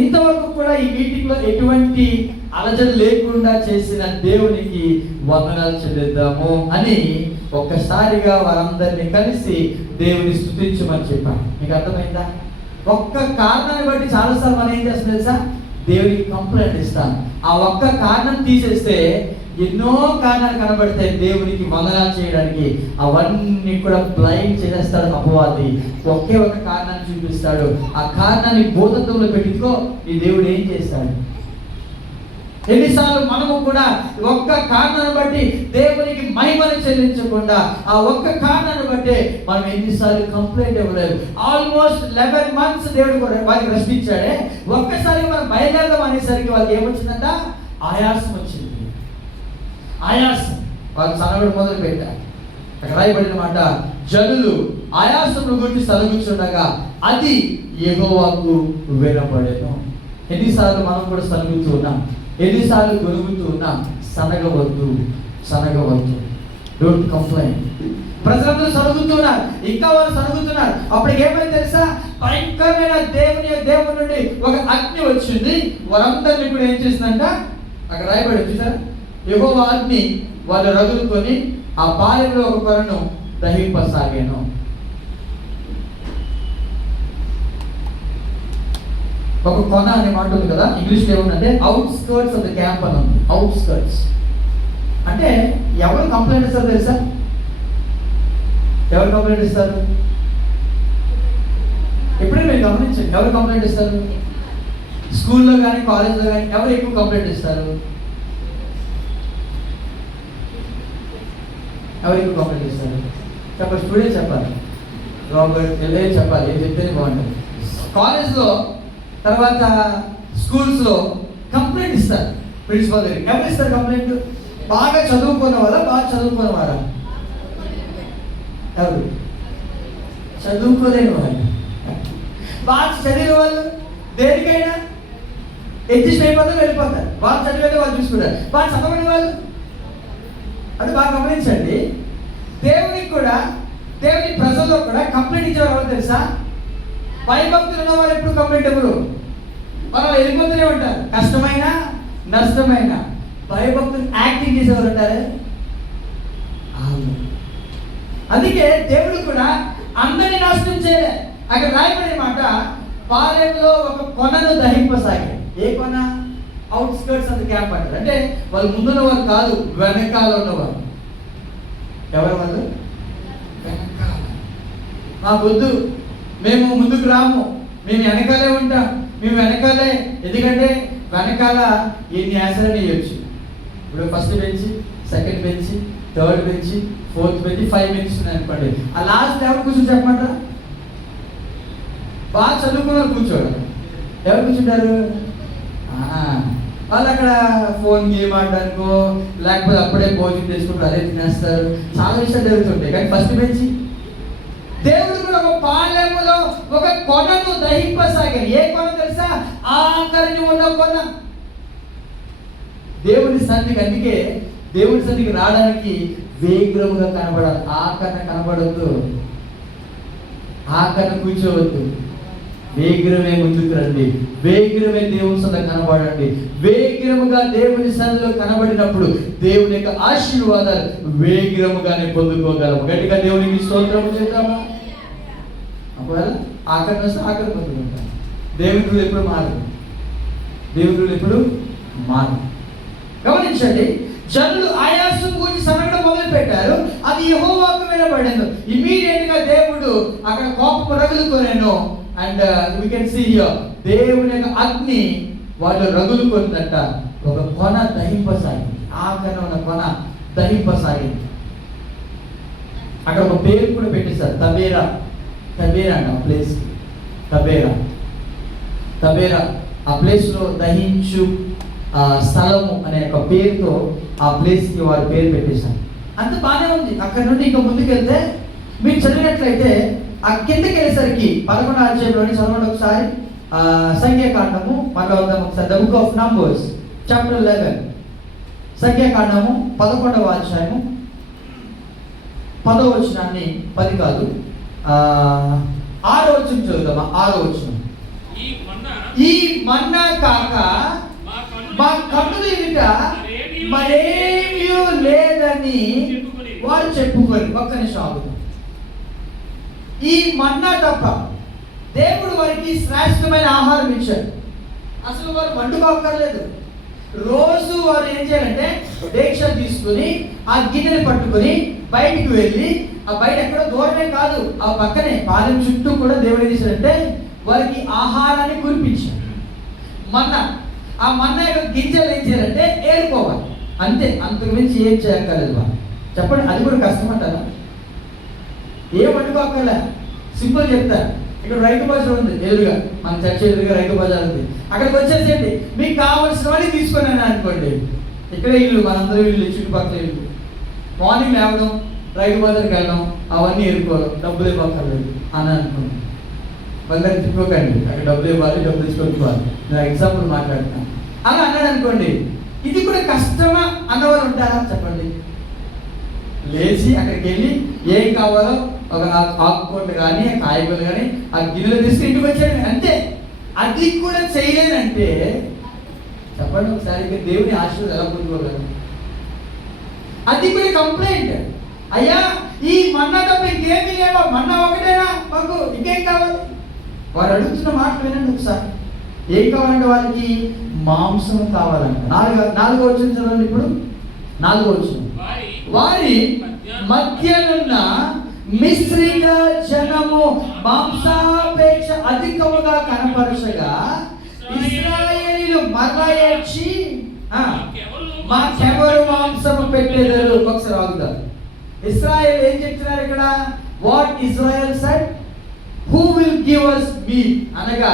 ఇంతవరకు కూడా ఈ మీటింగ్లో ఎటువంటి అలజడి లేకుండా చేసిన దేవునికి వందనాలు చెల్లిద్దాము అని ఒక్కసారిగా వారందరినీ కలిసి దేవుని స్తుతించమని చెప్పాను. మీకు అర్థమైందా? ఒక్క కారణాన్ని బట్టి చాలాసార్లు మనం ఏం చేస్తాం తెలుసా? దేవునికి కంప్లైంట్ ఇస్తాం. ఆ ఒక్క కారణం తీసేస్తే ఎన్నో కారణాలు కనబడతాయి దేవునికి వందనాలు చేయడానికి. అవన్నీ కూడా బ్లైండ్ చేసేస్తాడు అపవాది. ఒకే ఒక కారణాన్ని చూపిస్తాడు. ఆ కారణాన్ని భూతత్వంలో పెట్టుకో, ఈ దేవుడు ఏం చేస్తాడు? ఎన్నిసార్లు మనము కూడా ఒక్క కారణాన్ని బట్టి దేవునికి మహిమను చెల్లించకుండా ఆ ఒక్క కారణాన్ని బట్టి మనం ఎన్నిసార్లు కంప్లైంట్ ఇవ్వలేదు. ఆల్మోస్ట్ 11 months దేవుడు వారికి రెస్ట్ ఇచ్చాడే. ఒక్కసారి మనం బయలుదేరదాం అనేసరికి వాళ్ళకి ఏమొచ్చిందంట? ఆయాసం వచ్చింది. వాళ్ళు సనగడం మొదలు పెట్టారు. అక్కడ రాయబడిన మాట, జనులు ఆయాసమును గురించి సలుగుచుండగా అది యెహోవాకు వినపడెను. ఎన్నిసార్లు మనం కూడా సలుగుతూ ఉన్నాం, ఎన్నిసార్లు గొనుగుతూ ఉన్నాం. సనగవద్దు. Don't complaint. ప్రజలందరూ సరుగుతున్నారు, ఇంకా వాళ్ళు సరుగుతున్నారు. అప్పటికి ఏమైంది తెలుసా? భయంకరమైన దేవుని నుండి ఒక అగ్ని వచ్చింది. వారందరినీ కూడా ఏం చేసిందంట? అక్కడ రాయబడి చూసారా? యెహోవా అగ్ని వాళ్ళు రగులుకొని ఆ పాలెంలో ఒక కొరను దహింపసాగాను. ఒక కొన అనే మాట ఉంది కదా, ఇంగ్లీష్లో ఏముందంటే అవుట్స్కర్ట్స్ ఆఫ్ ద క్యాంప్ అని ఉంది. అవుట్స్కర్ట్స్ అంటే ఎవరు కంప్లైంట్ ఇస్తారు తెలుసా? ఎవరు కంప్లైంట్ ఇస్తారు? ఎప్పుడైనా మీరు గమనించండి, ఎవరు కంప్లైంట్ ఇస్తారు? స్కూల్లో కానీ కాలేజ్లో కానీ ఎవరు ఎక్కువ కంప్లైంట్ ఇస్తారు? ఎవరు ఎక్కువ కంప్లైంట్ ఇస్తారు? చెప్పండి. స్టూడెంట్ చెప్పాలి, రాబర్ట్ ఏం చెప్పాలి, ఏం చెప్తేనే బాగుంటుంది. కాలేజ్లో తర్వాత స్కూల్స్లో కంప్లైంట్ ఇస్తారు ప్రిన్సిపల్ గారికి. ఎవరు ఇస్తారు కంప్లైంట్? బాగా చదువుకున్నవారా, బాగా చదువుకున్నవారా? ఎవరు? చదువుకోలేని వాళ్ళు. బాగా చదివిన వాళ్ళు దేనికైనా అడ్జస్ట్ అయిపోతారు, వెళ్ళిపోతారు. వాళ్ళు చదివేది వాళ్ళు చూసుకుంటారు. వాళ్ళు చదవని వాళ్ళు అది బాగా గమనించండి. దేవునికి కూడా, దేవుని ప్రజల్లో కూడా కంప్లైంట్ ఇచ్చేవారు ఎవరు తెలుసా? భయభక్తులు ఉన్న వాళ్ళు ఎప్పుడు కంప్లైంట్ ఎవరు? వాళ్ళు వెళ్ళిపోతూనే ఉంటారు. కష్టమైనా నష్టమైన భయభక్తులు యాక్టింగ్ చేసేవారు ఉంటారు. అందుకే దేవుడు కూడా అందరినీ నాశనం చేయలే. అక్కడ రాయబడిన మాట, పాలెంలో ఒక కొనను దహింపసాగాడు. ఏ కొన? అవుట్స్కర్ట్స్ ఆఫ్ ది క్యాంప్ అంటారు. అంటే వాళ్ళు ముందున్న వాళ్ళు కాదు, వెనకాల ఉన్నవారు. ఎవరు వాళ్ళు? వెనకాల. మాకొద్దు, మేము ముందుకు రాము, మేము వెనకాలే ఉంటాం, మేము వెనకాలే. ఎందుకంటే వెనకాల ఎన్ని ఆశలు వేయచ్చు. ఇప్పుడు first bench, second bench, third bench, fourth bench, 5 benches ఉన్నాయి అనుకోండి. ఆ లాస్ట్ ఎవరు కూర్చొని చెప్పమంటారా? బాగా చదువుకున్నారు కూర్చోడు. ఎవరు కూర్చుంటారు? వాళ్ళు అక్కడ ఫోన్ గేమ్ ఆడడానికో లేకపోతే అప్పుడే భోజనం చేసుకుంటారు, అదే తినేస్తారు. చాలా విషయాలు జరుగుతుంటాయి. కానీ ఫస్ట్ బెంచ్ దేవుడు కూడా ఒక పాలెములో ఒక కొనను దహింపసాగాడు. ఏ కొన తెలుసా? ఆఖరిని ఉన్న కొన. దేవుని సన్నిధికి, అందుకే దేవుని సన్నిధికి రావడానికి వేగ్రముగా కనబడాలి. ఆఖరణ కనబడద్దు, ఆఖరణ కూర్చోవద్దు. వేగిరమే ముందుకు రండి, వేగిరమే దేవుని సన్నిధిలో కనబడండి. వేగిరముగా దేవుని సన్నిధిలో కనబడినప్పుడు దేవుని యొక్క ఆశీర్వాదాలు వేగిరముగానే పొందుకోగలము. గట్టిగా దేవునికి స్తోత్రం చేద్దామా? ఒకవేళ ఆఖరణ వస్తే ఆఖరణ పొందుకుంటాం. దేవుడు ఎప్పుడు మారదు, దేవుడు ఎప్పుడు మారదు. గమనించండి, జనులు ఆయాసం గురించి సనగడం మొదలు పెట్టారు. అది యెహోవాకు వినబడెను. ఇమ్మీడియట్ గా దేవుడు అక్కడ కోపం రగులుకొనెను. And we can see here, దేవుని యొక్క అగ్ని వాళ్ళు రగులుకొందట. ఒక కొన దహింపసాగింది, ఆఖరణ ఉన్న కొన దహింపసాగింది. అక్కడ ఒక పేరు కూడా పెట్టేశారు, తబేరా. తబేరా అంట ఆ ప్లేస్, తబేరా. తబేరా ఆ ప్లేస్ లో దహించు స్థలము అనే ఒక పేరుతో ఆ ప్లేస్ కి వారు పేరు పెట్టేశారు. అంత బాగానే ఉంది. అక్కడ నుండి ఇంకా ముందుకు వెళ్తే మీరు చదివినట్లయితే ఆ కిందకి వెళ్ళేసరికి 11వ అధ్యాయంలోని చదవండి ఒకసారి. సంఖ్యాకాండము మళ్ళీ వద్దాం ఒకసారి. The book of numbers chapter 11, సంఖ్యాకాండము 11వ అధ్యాయము 10వ వచనాన్ని, 10 కాదు 6వ వచనం చదువుదామా? 6వ వచనం. ఈ మన్నా కాక మా కన్నుల ఎదుట మరేమీ లేదని వారు చెప్పుకొని. ఒక్క నిమిషం ఆగుతాం. ఈ మన్నా తప్ప దేవుడు వారికి శ్రేష్టమైన ఆహారం ఇచ్చాడు. అసలు వారు వండుకోక్కర్లేదు. రోజు వారు ఏం చేయాలంటే దీక్ష తీసుకుని ఆ గిన్నెని పట్టుకొని బయటికి వెళ్ళి, ఆ బయట ఎక్కడో దూరమే కాదు, ఆ పక్కనే పాలెం చుట్టూ కూడా దేవుడు ఏం చేశాడంటే వారికి ఆహారాన్ని కురిపించాడు. మన్నా, ఆ మన్నా యొక్క గింజలు ఏం చేయాలంటే ఏరుకోవాలి అంతే, అంతకు మించి ఏం చేయక్కర్లేదు. వాళ్ళు చెప్పండి, అది కూడా కష్టం అంటారా? ఏం వండుకోక్కర్లే, సింపుల్ చెప్తా. ఇక్కడ రైతు బజార్ ఉంది ఎదురుగా, మన చర్చ ఎదురుగా రైతు బజార్ ఉంది. అక్కడికి వచ్చేసేయండి, మీకు కావాల్సినవన్నీ తీసుకున్నాను అనుకోండి. ఇక్కడే ఇల్లు, మనందరూ ఇల్లు, చుట్టుపక్కల ఇల్లు. మార్నింగ్ లేవడం, రైతు బజార్కి వెళ్ళడం, అవన్నీ ఎదుర్కోవడం, డబ్బులు ఇవ్వక్కర్లేదు అని అనుకున్నాను. మళ్ళీ తిప్పుకోకండి, అక్కడ డబ్బులు ఇవ్వాలి, డబ్బులు తీసుకోవాలి. నేను ఎగ్జాంపుల్ మాట్లాడుతాను. అలా అన్నాడు అనుకోండి, ఇది కూడా కష్టమా అన్నవారు ఉంటారా? చెప్పండి. లేచి అక్కడికి వెళ్ళి ఏం కావాలో ఒక ఆకుకూరలు కానీ కాయగూరలు కానీ ఆ గిన్నెలు తీసుకుని ఇంటికి వచ్చాడు అంతే. అది కూడా చేయలేదంటే చెప్పండి ఒకసారి, దేవుని ఆశీర్వాదం ఎలా పొందుకోగలరు? అది కూడా కంప్లైంట్. అయ్యా, ఈ మన్నా తప్ప ఇంకేమీ లేవా? మన్నా ఒకటేనా మాకు, ఇంకేం కావాలి? వారు అడుగుతున్న మాటలు వినండి ఒకసారి. ఏం కావాలంటే వారికి మాంసం కావాలంట. 4వ వచనం చదవండి. ఇప్పుడు 4వ వచనం. వారి మధ్యనున్న మిశ్రిత జనము మాంసాపేక్ష అధికముగా కనపరచగా ఇశ్రాయేలీయులు మరచి మాకెవరు మాంసము పెట్టేదారు? ఒకసారి ఆగుతారు. ఇశ్రాయేల్ ఏం చెప్తున్నారు ఇక్కడ? What Israel said, who will give us meat, అనగా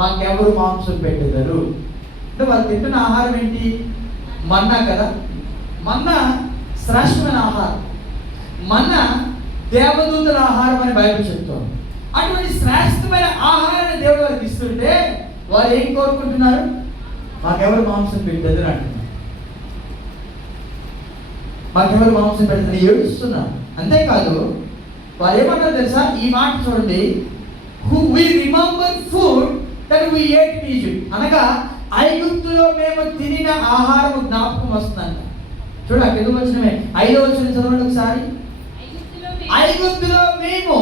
మాకెవరు మాంసం పెట్టేదారు. అంటే వాళ్ళు తింటున్న ఆహారం ఏంటి? మన్నా కదా. మన్నా శ్రేష్టమైన ఆహారం. మన్నా దేవదూతల ఆహారం అని బైబిల్ చెప్తాం. అటువంటి శ్రేష్టమైన ఆహారాన్ని దేవుడు వారికి ఇస్తుంటే వారు ఏం కోరుకుంటున్నారు? మాకెవరు మాంసం పెట్టేది అని అంటున్నాను. మాకెవరు మాంసం పెట్టేదని ఏడుస్తున్నా. అంతేకాదు వారు ఏమంటారు తెలుసా? ఈ మాట చూడండి, who we remember food that we ate in Egypt. అనగా ఐగుప్తులో మేము తినిన ఆహారం జ్ఞాపకం వస్తుందంట. చూడ ఎందుకు వచ్చినమే 5వ వచనం చదవండి ఒకసారి. ఐగుప్తులో మేము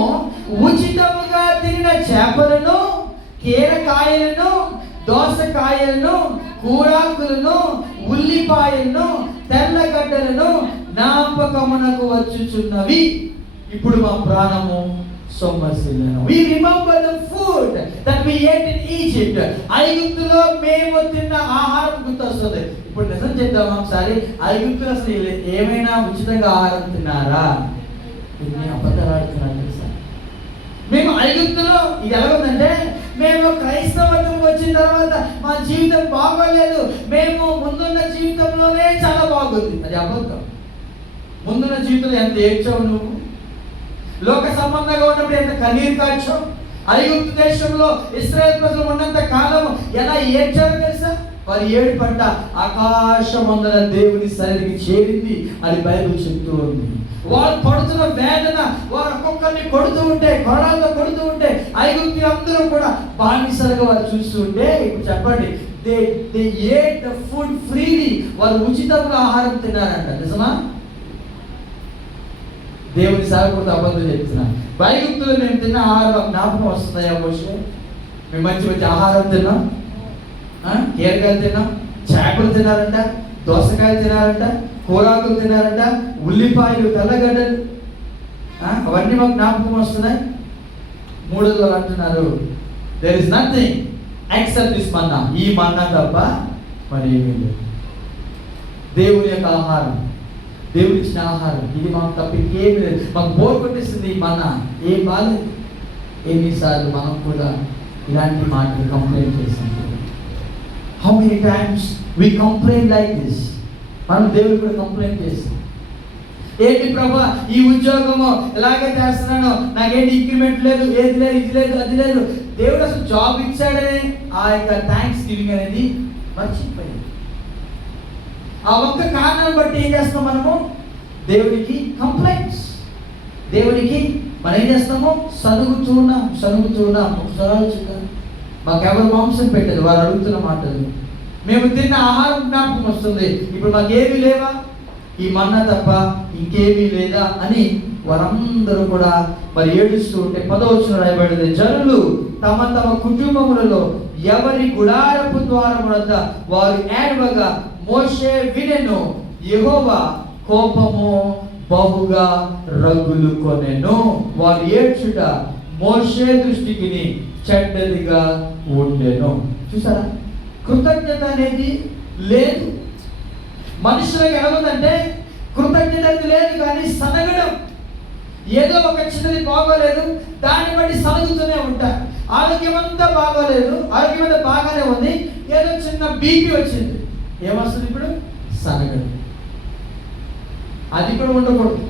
ఉచితముగా తినిన చేపలను, కీరకాయలను, దోసకాయలను, కూరాకులను, ఉల్లిపాయలను, తెల్లగడ్డలను జ్ఞాపకమునకు వచ్చుచున్నవి. ఇప్పుడు మా ప్రాణము సొమ్మసిల్లను. We remember the food that we ate in Egypt. ఐగుప్తులో మేము తిన్న ఆహారం గుర్తొస్తుంది. ఇప్పుడు నిజం చెప్తాము ఒకసారి, ఐగుప్తులో అసలు ఏమైనా ఉచితంగా ఆహారం తిన్నారా? ఇన్ని అబద్ధాలు ఆడుతున్నారు తెలుసా? మేము ఐగుప్తులో ఇది ఎలా ఉందంటే, మేము క్రైస్తవత్వం వచ్చిన తర్వాత మా జీవితం బాగోలేదు, మేము ముందున్న జీవితంలోనే చాలా బాగుంది. అది అబద్ధం. ముందున్న జీవితంలో ఎంత ఏడ్చావు నువ్వు, లోక సంబంధంగా ఉన్నప్పుడు ఎంత కన్నీరు కాచావు. ఐగుప్తు దేశంలో ఇశ్రాయేలు ప్రజలు ఉన్నంత కాలం ఎలా ఏడ్చారో తెలుసా? వారి ఏడు పంట ఆకాశమందున దేవుని సన్నిధికి చేరింది అని బైబిల్ చెప్తూ ఉంది. వారు పడుతున్న వేదన, వారు ఒక్కొక్కరిని కొడుతూ ఉంటే, కొడాలతో కొడుతూ ఉంటే, ఐగుప్తు అందరూ కూడా బానిసలుగా వారు చూస్తూ ఉంటే, ఇప్పుడు చెప్పండి, they ate the food freely. వారు ఉచితంగా ఆహారం తిన్నారంట. నిజమా? దేవుని సేవకుడితో అబద్ధం చెప్తున్నా. ఐగుప్తులో మేము తిన్న ఆహారం జ్ఞాపకం వస్తుందయ్యా మోషే? మేము మంచి మంచి ఆహారం తిన్నాం, కీరకాయలు తిన్నాం, చేపలు తినారంట, దోసకాయలు తినారంట, కూరాకులు తినారంట, ఉల్లిపాయలు, తెల్లగడ్డలు, అవన్నీ మాకు జ్ఞాపకం వస్తున్నాయి. 3వ అంటున్నారు, there is nothing except this manna. ఈ మన్నా తప్ప మరి ఏమీ లేదు. దేవుని యొక్క ఆహారం, దేవుడు ఇచ్చిన ఆహారం, ఇది మాకు తప్ప ఇంకేమీ లేదు. మాకు బోర్ కొట్టేస్తుంది ఈ మన్నా, ఏం బాలేదు. ఎన్నిసార్లు మనం కూడా ఇలాంటి మాటలు కంప్లైంట్ చేస్తాం. How many times we complain like this? మనం దేవుడు కూడా కంప్లైంట్ చేస్తాం. ఏంటి ప్రభా ఈ ఉద్యోగము ఇలాగే చేస్తున్నాను, నాకేంటి ఇంక్రిమెంట్ లేదు, ఏది లేదు, ఇది లేదు, అది లేదు. దేవుడు అసలు జాబ్ ఇచ్చాడని ఆ యొక్క థ్యాంక్స్ గివింగ్ అనేది మర్చిపోయింది. ఆ ఒక్క కారణం బట్టి ఏం చేస్తాం మనము? దేవుడికి కంప్లైంట్స్, దేవుడికి మనం ఏం చేస్తాము? సనుగుతున్నాం. ఒకసారి ఆలోచిద్దాం. మాకెవరు మాంసం పెట్టదు, వారు అడుగుతున్న మాటలు. మేము తిన్న ఆహారం జ్ఞాపకం వస్తుంది. ఇప్పుడు మాకేమీ లేవా? ఈ మన్నా తప్ప ఇంకేమీ లేదా అని వారందరూ కూడా మరి ఏడుస్తూ ఉంటే 10వ వచనం రాయబడింది, జనులు తమ తమ కుటుంబములలో ఎవరి గుడారపు ద్వారం వద్ద వారు ఏడవగా మోషే వినెను, యెహోవా కోపము బహుగా రగులు కొనెను. వారు ఏడ్చుట మోషే దృష్టికి చెడ్డదిగా ఉండెను. చూసారా? కృతజ్ఞత అనేది లేదు. మనుషులకు ఎలా ఉందంటే కృతజ్ఞత లేదు, కానీ సనగడం, ఏదో ఒక చిన్నది బాగోలేదు దాన్ని బట్టి సనుగుతూనే ఉంటారు. ఆరోగ్యం అంతా బాగోలేదు, ఆరోగ్యం అంతా బాగానే ఉంది, ఏదో చిన్న బీపీ వచ్చింది, ఏమొస్తుంది ఇప్పుడు? సనగడం. అది కూడా ఉండకూడదు.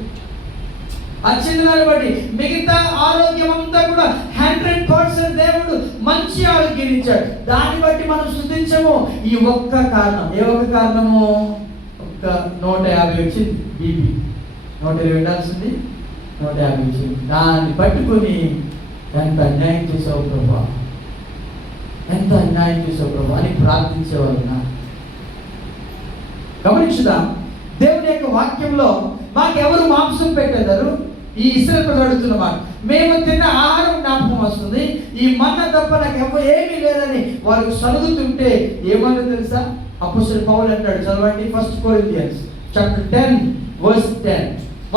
ఆ చిన్నదాన్ని బట్టి మిగతా ఆరోగ్యం అంతా కూడా 100% దేవుడు మంచి ఆరోగ్యం ఇచ్చాడు, దాన్ని బట్టి మనం స్తుతించము. ఈ ఒక్క కారణం, ఏ ఒక్క కారణము? 150 వచ్చింది బీపీ, 120 ఉండాల్సింది 150 వచ్చింది. దాన్ని పట్టుకొని ఎంత అన్యాయం చేసావు ప్రభా, ఎంత అన్యాయం చేసావు ప్రభా అని ప్రార్థించేవాళ్ళు. గమనించుదాం, దేవుని యొక్క వాక్యంలో మాకెవరు మాంసం పెట్టేదారు? ఈ ఇశ్రాయేలు ప్రజలు అడుగుతున్న మాట, మేము తిన్న ఆహారం జ్ఞాపకం వస్తుంది, ఈ మన్నా తప్ప నాకు ఎవరు ఏమీ లేదని వారికి సలుగుతుంటే ఏమన్నా తెలుసా? అపోస్తలుడు పౌలు అంటాడు, చదవండి 1 Corinthians chapter 10 verse 10.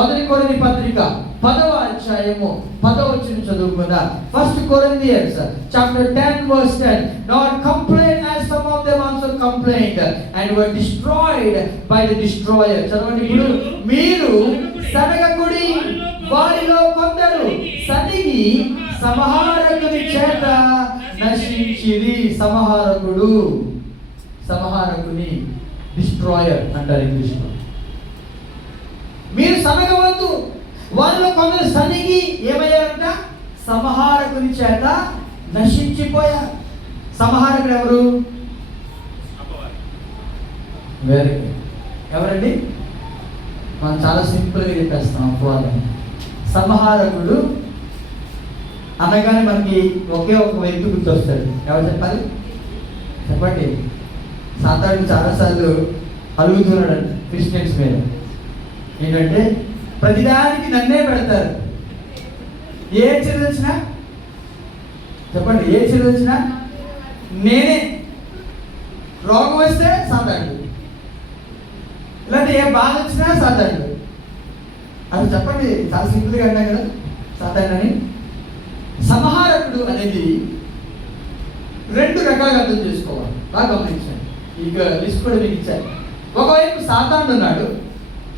1 కొరింథీ పత్రిక 10వ అధ్యాయము 10వ వచనం చదువుకుందా. 1 Corinthians chapter 10 verse 10. Nor complain as some of them also complained and were destroyed by the destroyer. చదవండి, మీరు సనగకుడి, వారిలో కొందరు సనిగి సంహారకుని చేత నశించిరి. సంహారకుని డిస్ట్రాయర్ అంటారు ఇంగ్లీష్లో. మీరు సనగవద్దు, వారిలో కొందరు సనిగి ఏమయ్యారంట? సంహారకుని చేత నశించిపోయారు. సంహారకుడు ఎవరు? Very good. ఎవరండి? మనం చాలా సింపుల్గా చెప్పేస్తాం అపవాదం. సంహారకుడు అనగానే మనకి ఒకే ఒక వ్యక్తి గుర్తొస్తాడు. ఎవరు చెప్పాలి? చెప్పండి. సాతాను చాలాసార్లు అలుగుతున్నాడు క్రిస్టియన్స్ మీద. ఏంటంటే ప్రతిదానికి నన్నే పెడతారు. ఏ చర్య వచ్చినా చెప్పండి, ఏ చర్య వచ్చినా నేనే. రోగం వస్తే సాతాడు, ఇలాంటి ఏ బాధ వచ్చినా సాతాడు. అది చెప్పండి, చాలా సింపుల్గా అన్నా కదా సాతాడు అని. సంహారకుడు అనేది రెండు రకాలుగా అర్థం చేసుకోవాలి. బాగా గమనించండి. ఇక లిస్ట్ కూడా మీకు ఇచ్చారు. ఒకవైపు సాతానుడు ఉన్నాడు.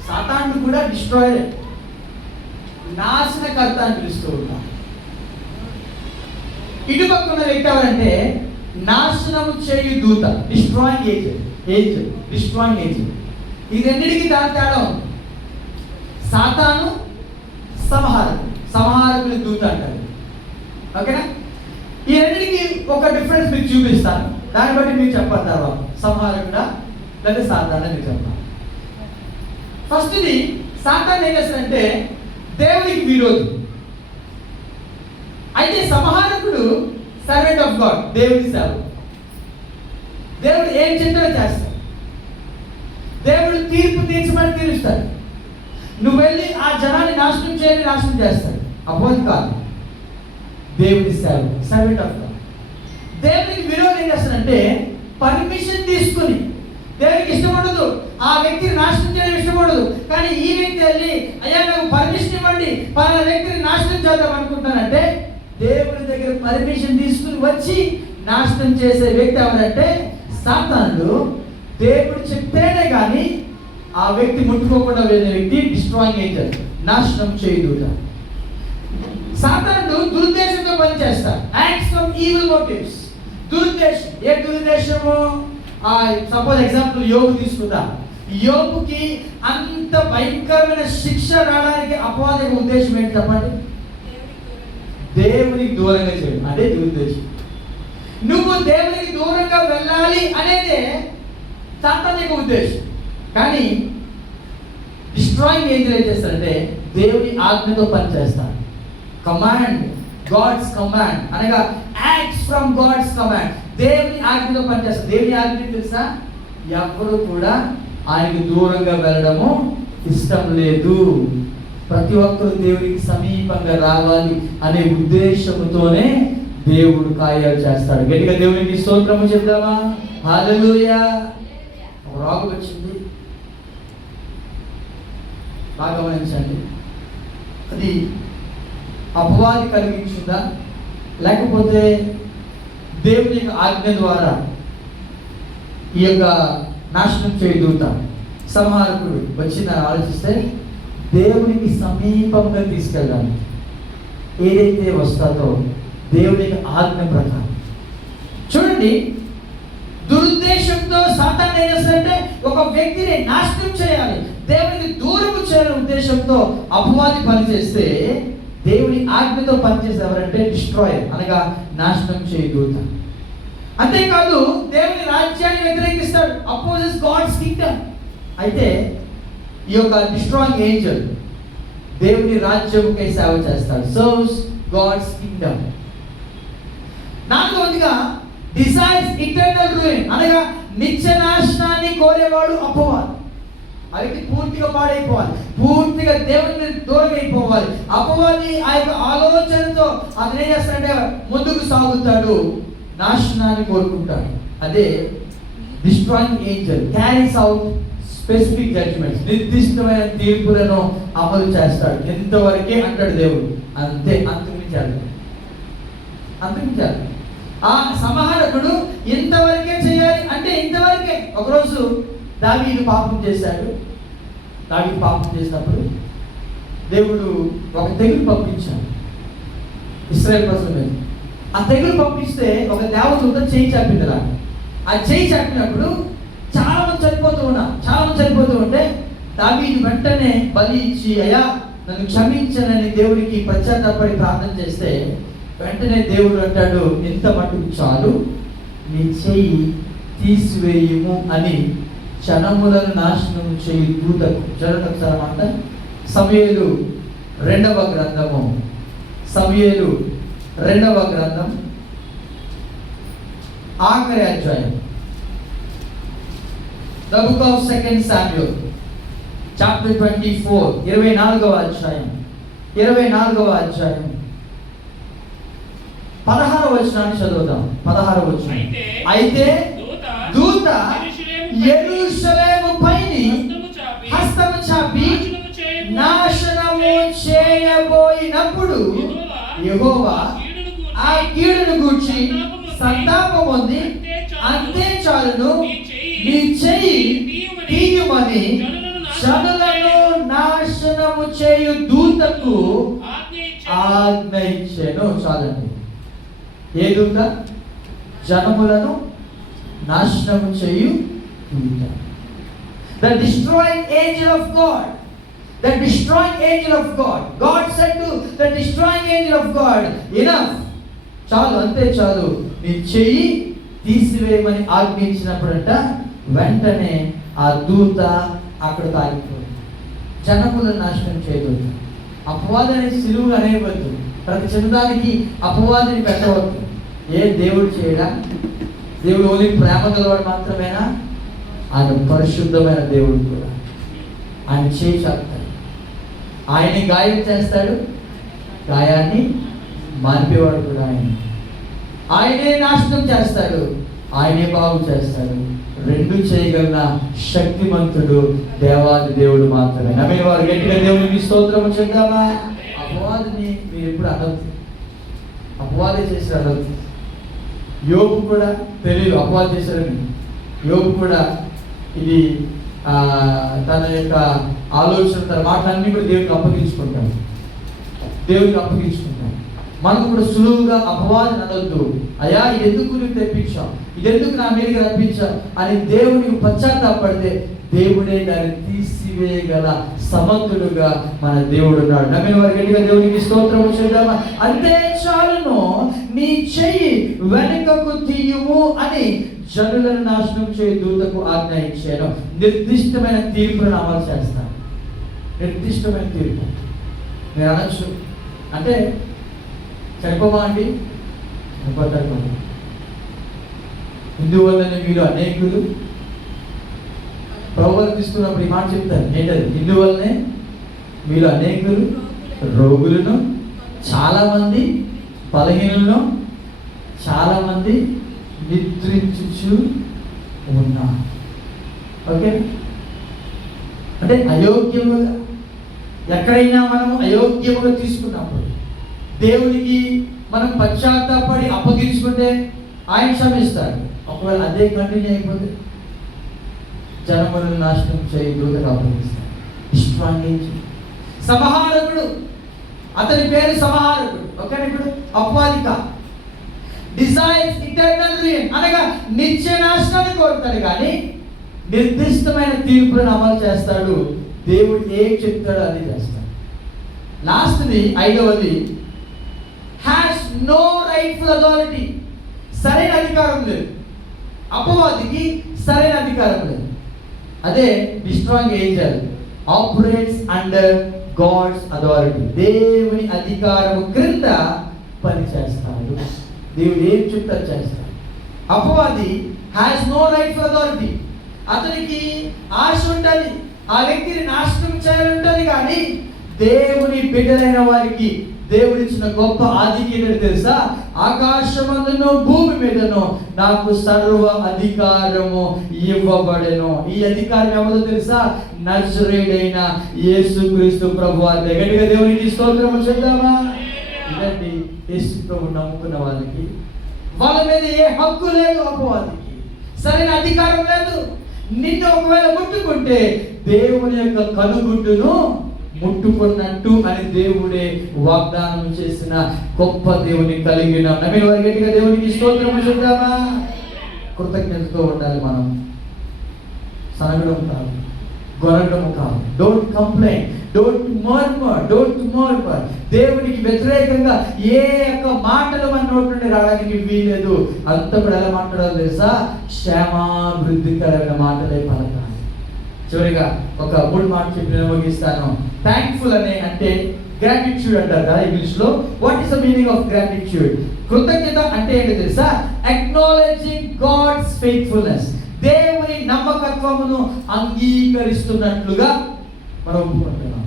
సాతానుడు కూడా డిస్ట్రాయర్, నాశనకర్త అని పిలుస్తూ ఉంటాం. ఇటుపక్క ఉన్న వ్యక్తి ఎవరంటే నాశనము చేయు దూత, డిస్ట్రాయింగ్ ఏజెంట్, డిస్ట్రాయింగ్ ఏజెంట్. ఈ రెండింటికి దాని తేడా ఉంది. సాతాను సంహారకుని దూత అంటారు. ఓకేనా? ఈ రెండింటికి ఒక డిఫరెన్స్ మీకు చూపిస్తాను. దాన్ని బట్టి మీరు చెప్పాలి తర్వాత సంహారకుడా లేదా సాతాను మీరు చెప్పాలి. ఫస్ట్ది, సాతాను ఏం చేస్తాడంటే దేవునికి విరోధి. అయితే సంహారకుడు సర్వెంట్ ఆఫ్ గాడ్, దేవుడి సేవకుడు. దేవుడు ఏం చెప్పాడో చేస్తాడు. దేవుడు తీర్పు తీర్చమని తీరుస్తాడు. నువ్వు వెళ్ళి ఆ జనాన్ని నాశనం చేయని నాశనం చేస్తాడు. అపోజ్ కాదు, దేవుడి సేవకుడు, సర్వెంట్ ఆఫ్ గాడ్. దేవునికి విరోధం ఏం చేస్తాడంటే పర్మిషన్ తీసుకుని, దేవునికి ఇష్టపడదు ఆ వ్యక్తిని నాశనం చేయడం ఇష్టపడదు, కానీ ఈ వ్యక్తి వెళ్ళి అయ్యా నాకు పర్మిషన్ ఇవ్వండి పలానా వ్యక్తిని నాశనం చేద్దాం అనుకుంటానంటే దేవుని దగ్గర పర్మిషన్ తీసుకుని వచ్చి నాశనం చేసే వ్యక్తి ఎవరంటే సాతానుడు. దేవుడు చెప్తేనే కానీ ఆ వ్యక్తి ముట్టుకోకుండా వెళ్ళే వ్యక్తి డిస్ట్రాయింగ్ ఏజెంట్, నాశనం చేయదుట. సాతానుడు దురుద్దేశంతో పనిచేస్తాడు. Acts from evil motives. దురుద్దేశం. ఏ దురుద్దేశము? సపోజ్ ఎగ్జాంపుల్ యోబు తీసుకుందా. యోబుకి అంత భయంకరమైన శిక్ష రావడానికి అపవాద ఉద్దేశం ఏంటి చెప్పండి? దేవునికి దూరంగా చేయడం, అదే దురుద్దేశం. నువ్వు దేవునికి దూరంగా వెళ్ళాలి అనేదే సాతాను యొక్క ఉద్దేశం. కానీ డిస్ట్రాయింగ్ ఏం చేస్తారంటే దేవుని ఆజ్ఞతో పనిచేస్తాడు. కమాండ్, గాడ్స్ కమాండ్ అనగా యాక్ట్స్ ఫ్రమ్ గాడ్స్ కమాండ్. దేవుని ఆజ్ఞతో పనిచేస్తాడు. దేవుని ఆజ్ఞ తెలుసా? ఎవరు కూడా ఆయనకు దూరంగా వెళ్ళడము ఇష్టం లేదు. ప్రతి ఒక్కరు దేవునికి సమీపంగా రావాలి అనే ఉద్దేశంతోనే దేవుడు కార్యాలు చేస్తాడు. గట్టిగా దేవునికి స్తోత్రము చెప్దామా? హల్లెలూయా. రోగం వచ్చింది, బాగా గమనించండి. అది అపవాది కలిగించిందా లేకపోతే దేవుని యొక్క ఆజ్ఞ ద్వారా ఈ యొక్క నాశనం చేయదూత సంహారకుడు వచ్చిందని ఆలోచిస్తే దేవునికి సమీపంగా తీసుకెళ్ళాలి. ఏదైతే వస్తుందో దేవుని ఆజ్ఞ ప్రకారం. చూడండి, దురుద్దేశంతో సాతాను ఏం చేస్తాడంటే ఒక వ్యక్తిని నాశనం చేయాలి, దేవునికి దూరం చేయాలనే ఉద్దేశంతో అపవాది పనిచేస్తే దేవుని ఆజ్ఞతో పనిచేసే ఎవరంటే డిస్ట్రాయర్ అనగా నాశనం చేయదూత. అంతేకాదు దేవుని రాజ్యాన్ని వ్యతిరేకిస్తాడు, అపోజెస్ గాడ్స్ కింగ్డమ్. అయితే ఈ యొక్క డిస్ట్రాయింగ్ ఏంజెల్ దేవుని రాజ్యముకై సేవ చేస్తాడు, సర్వ్స్ గాడ్స్ కింగ్డమ్. నాలుగవదిగా డిజైర్స్ ఇటర్నల్ రూయిన్ అనగా నిత్య నాశనాన్ని కోరేవాడు అపవాది. అయితే పూర్తిగా పాడైపోవాలి, పూర్తిగా దేవుని దూరం అయిపోవాలి. అపవాది ఆ యొక్క ఆలోచనతో అతను ఏం చేస్తాడంటే ముందుకు సాగుతాడు, నాశనాన్ని కోరుకుంటాడు. అదే destroying angel carries out specific judgements, నిర్దిష్టమైన తీర్పులను అమలు చేస్తాడు. ఎంతవరకే అంటాడు దేవుడు, అంతే, అంతమించాలి. ఆ సంహారకుడు ఇంతవరకే చేయాలి అంటే ఇంతవరకే. ఒకరోజు దావీదు పాపం చేశాడు. దావీదు పాపం చేసినప్పుడు దేవుడు ఒక తెగులు పంపించాడు ఇశ్రాయేల్ ప్రజల మీద. ఆ తెగులు పంపిస్తే ఒక దేవదూత చేయి చాపింది. ఆ చేయి చాపినప్పుడు చాలా మంది చనిపోతూ ఉంటే దావీదు వెంటనే బలి ఇచ్చి అయ్యా నన్ను క్షమించనని దేవుడికి పశ్చాత్తాపడి ప్రార్థన చేస్తే వెంటనే దేవుడు అంటాడు, ఎంత మట్టుకు చాలు, నీ చెయ్యి తీసివేయము అని జనములను నాశనం చేయు దూతకు. చూడండి ఒకసారి మాట. సమూయేలు 2వ గ్రంథము, సమూయేలు 2వ గ్రంథం ఆఖరి అధ్యాయం. The book of 2 Samuel chapter 24, 24వ అధ్యాయం, 24వ అధ్యాయం 16వ వచనాన్ని చదువుదాం. 16వ వచనం. అయితే దూత యెరూషలేము పైని హస్తము చాపి నాశనము చేయబోయినప్పుడు యెహోవా ఆ కీడును గూర్చి సంతాపం పొంది, అంతే చాలును, నీ చెయ్యి తీయుమని జనులను నాశనము చేయు దూతకు ఆజ్ఞ ఇచ్చెను. చాలండి. ఏ దూత? జనములను నాశనము చేయు దూత. The destroying angel of God. The destroying angel of God. God said to the destroying angel of God, enough. చాలు, అంతే చాలు, నీ చెయ్యి తీసివేయమని ఆజ్ఞించినప్పుడంట వెంటనే ఆ దూత అక్కడ ఆగిపోయింది. జనములను నాశనం చేయవద్దు. అపవాదాన్ని సిలువుగా అనేవద్దు. ప్రతి చిన్నదానికి అపవాదిని పెట్టవద్దు. ఏ దేవుడు చేయడా? దేవుడు ఓన్లీ ప్రేమ గలవాడు మాత్రమేనా? ఆయన పరిశుద్ధమైన దేవుడు కూడా. ఆయన చేయి చాపుతాడు. ఆయన్ని గాయం చేస్తాడు, గాయాన్ని మాన్పేవాడు కూడా ఆయన. ఆయనే నాశనం చేస్తాడు, ఆయనే బాగు చేస్తాడు. రెండు చేయగల శక్తిమంతుడు దేవాది దేవుడు మాత్రమే. నమ్మిన వారు గట్టిగా దేవునికి స్తోత్రము చెప్దామా? అపవాదిని మీరు ఎప్పుడు అనొద్దు. అపవాది చేసి అనొద్దు. యోబు కూడా తెలియదు అపవాది చేశారని. యోబు కూడా ఇది తన యొక్క ఆలోచన, తన మాటలన్నీ కూడా దేవునికి అప్పగించుకుంటాడు. దేవునికి అప్పగించుకుంటాడు. మనకు కూడా సులువుగా అపవాదిని అనొద్దు. అయ్యా, ఇది ఎందుకు నువ్వు తెప్పించావు, ఇదెందుకు నా మీదకి రప్పించావు అని దేవునికి పశ్చాత్తాపడితే దేవుడే దాన్ని తీసివేయగల సమర్థుడుగా మన దేవుడు ఉన్నాడు. నమ్మిన వారి గట్టిగా దేవునికి స్తోత్రము చేద్దామా? అంతే చాలును, నీ చెయ్యి వెనుకకు తీయుము అని జనులను నాశనం చేయ దూతకు ఆజ్ఞ ఇచ్చాను. నిర్దిష్టమైన తీర్పులను అమలు చేస్తాను. నిర్దిష్టమైన తీర్పు. మీరు అనొచ్చు, అంటే చనిపోమా అండి? చనిపోతారు. ఇందువల్లనే మీరు అనేకులు ప్రభువులు తీసుకున్నప్పుడు ఈ మాట చెప్తారు. ఏంటది? ఇందువల్లనే మీరు అనేకులు రోగులను, చాలా మంది బలహీనులను, చాలా మంది నిద్రించుచు ఉన్నారు. ఓకే, అంటే అయోగ్యముగా ఎక్కడైనా మనము అయోగ్యముగా తీసుకున్నప్పుడు దేవునికి మనం పశ్చాత్తాపడి అప్పగించుకుంటే ఆయన క్షమిస్తాడు. ఒకవేళ అదే కంటిన్యూ అయిపోతే జనములను నాశనం చేయి దూతకు అప్పగిస్తాడు. ఇష్టాంగించి సంహారకుడు, అతని పేరు సంహారకుడు. ఒకరిప్పుడు అపవాదిక డిజైర్స్ ఇటర్నల్ రూయిన్, అనగా నిత్య నాశనాన్ని కోరుతాడు, కానీ నిర్దిష్టమైన తీర్పులను అమలు చేస్తాడు. దేవుడు ఏం చెప్తాడో అది చేస్తాడు. లాస్ట్ది, 5వది, హ్యాస్ నో రైట్ఫుల్ అథారిటీ. సరైన అధికారం లేదు. అపవాదికి సరైన అధికారం లేదు. అదే destroying angel operates under God's authority. దేవుని అధికారము క్రింద పనిచేస్తాడు. దేవుడు ఏం చెప్తే చేస్తాడు. అపవాది హ్యాస్ నో రైట్ఫుల్ అథారిటీ. అతనికి ఆశ ఉంటుంది, ఆ వ్యక్తిని నాశనం చేయాలంటుంది, కానీ దేవుని బిడ్డలైన వారికి దేవుడిచ్చిన గొప్ప ఆధిక్యత తెలుసా? ఆకాశమందును భూమి మీదను నాకు సర్వ అధికారము ఇవ్వబడెను. ఈ అధికారం ఎవరో తెలుసా? నజరేయుడైన యేసుక్రీస్తు ప్రభువారి. గట్టిగా దేవునికి స్తోత్రము చేద్దామా? ఇదండి యేసు ప్రభు నమ్ముకున్న వాళ్ళకి, వాళ్ళ మీద ఏ హక్కు లేదు, అపవాదికి సరైన అధికారం లేదు. నిన్ను ఒకవేళ ముట్టుకుంటే దేవుని యొక్క కనుగుడ్డును ముట్టుకున్నట్టు అని దేవుడే వాగ్దానం చేసిన గొప్ప దేవుని కలిగి ఉన్నాం. నమ్మిన వారి గట్టిగా దేవునికి స్తోత్రము చెప్తామా? కృతజ్ఞతతో ఉండాలి. మనం సనగడం కాదు, గొరగడం కాదు. Don't complaint, don't murmur, don't murmur. దేవునికి వ్యతిరేకంగా ఏ యొక్క మాటలు మన నోటి నుండి రావడానికి వీలేదు. అంత కూడా ఎలా మాట్లాడాలి తెలుసా? క్షేమాభివృద్ధికరమైన మాటలే పలకాలి. చివరిగా ఒక 3 మాటలు చెప్పి నేను ముగిస్తాను. థ్యాంక్ఫుల్ అంటే గ్రాటిట్యూడ్ అంటారు కదా ఇంగ్లీష్లో. What is the meaning of gratitude? కృతజ్ఞత అంటే ఏంటో తెలుసా? Acknowledging God's faithfulness. దేవుని నమ్మకత్వమును అంగీకరిస్తున్నట్లుగా మనం ఒప్పుకుంటున్నాం.